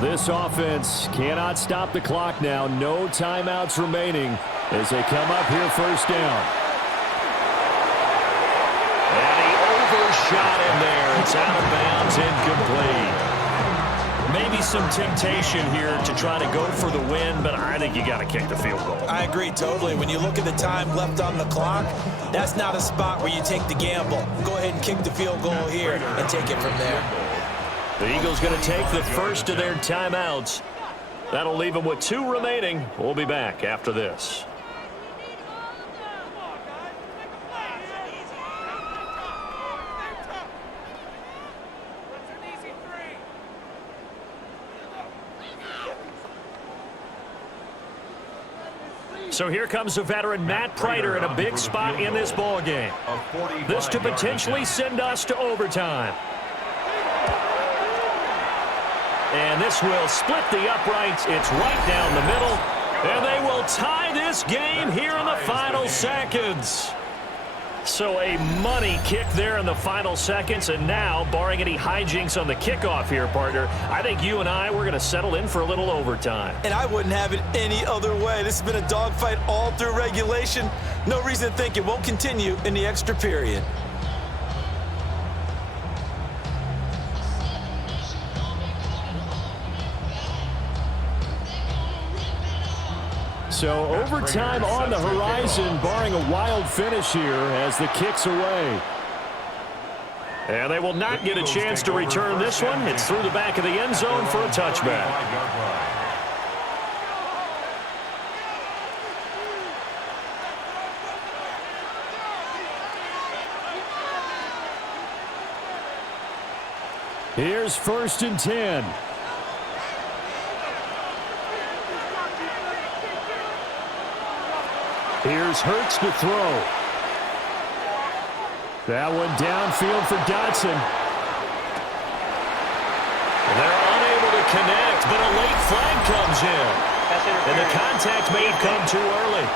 This offense cannot stop the clock now. No timeouts remaining as they come up here 1st down. And he overshot him there. It's out of bounds, incomplete. Maybe some temptation here to try to go for the win, but I think you got to kick the field goal. I agree totally. When you look at the time left on the clock, that's not a spot where you take the gamble. Go ahead and kick the field goal here and take it from there. The Eagles going to take the first of their timeouts. That'll leave them with 2 remaining. We'll be back after this. So here comes the veteran Matt Prater in a big spot in this ball game. This to potentially send us to overtime. And this will split the uprights. It's right down the middle. And they will tie this game here in the final seconds. So a money kick there in the final seconds. And now, barring any hijinks on the kickoff here, partner, I think you and I, we're going to settle in for a little overtime. And I wouldn't have it any other way. This has been a dogfight all through regulation. No reason to think it won't continue in the extra period. So overtime on the horizon, barring a wild finish here as the kick's away. And they will not get a chance to return this one. It's through the back of the end zone for a touchback. Here's 1st and 10. Here's Hurts to throw. That one downfield for Dotson. They're unable to connect, but a late flag comes in. And the contact may have come too early.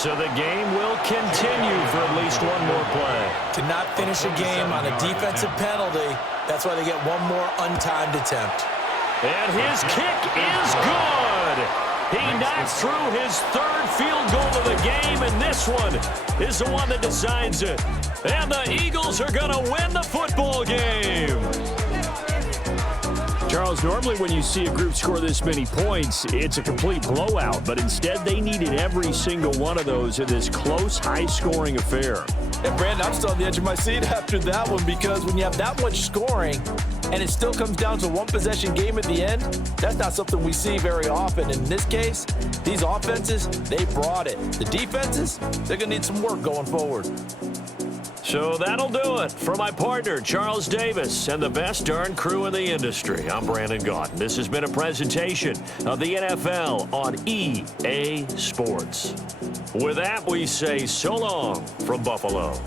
So the game will continue for at least one more play. To not finish a game on a defensive penalty, that's why they get one more untimed attempt. And his kick is good. He knocked through his 3rd field goal of the game, and this one is the one that decides it. And the Eagles are going to win the football game. Charles, normally when you see a group score this many points, it's a complete blowout. But instead, they needed every single one of those in this close, high-scoring affair. And, Brandon, I'm still on the edge of my seat after that one because when you have that much scoring and it still comes down to one-possession game at the end, that's not something we see very often. In this case, these offenses, they brought it. The defenses, they're going to need some work going forward. So that'll do it for my partner, Charles Davis, and the best darn crew in the industry. I'm Brandon Gaudin. This has been a presentation of the NFL on EA Sports. With that, we say so long from Buffalo.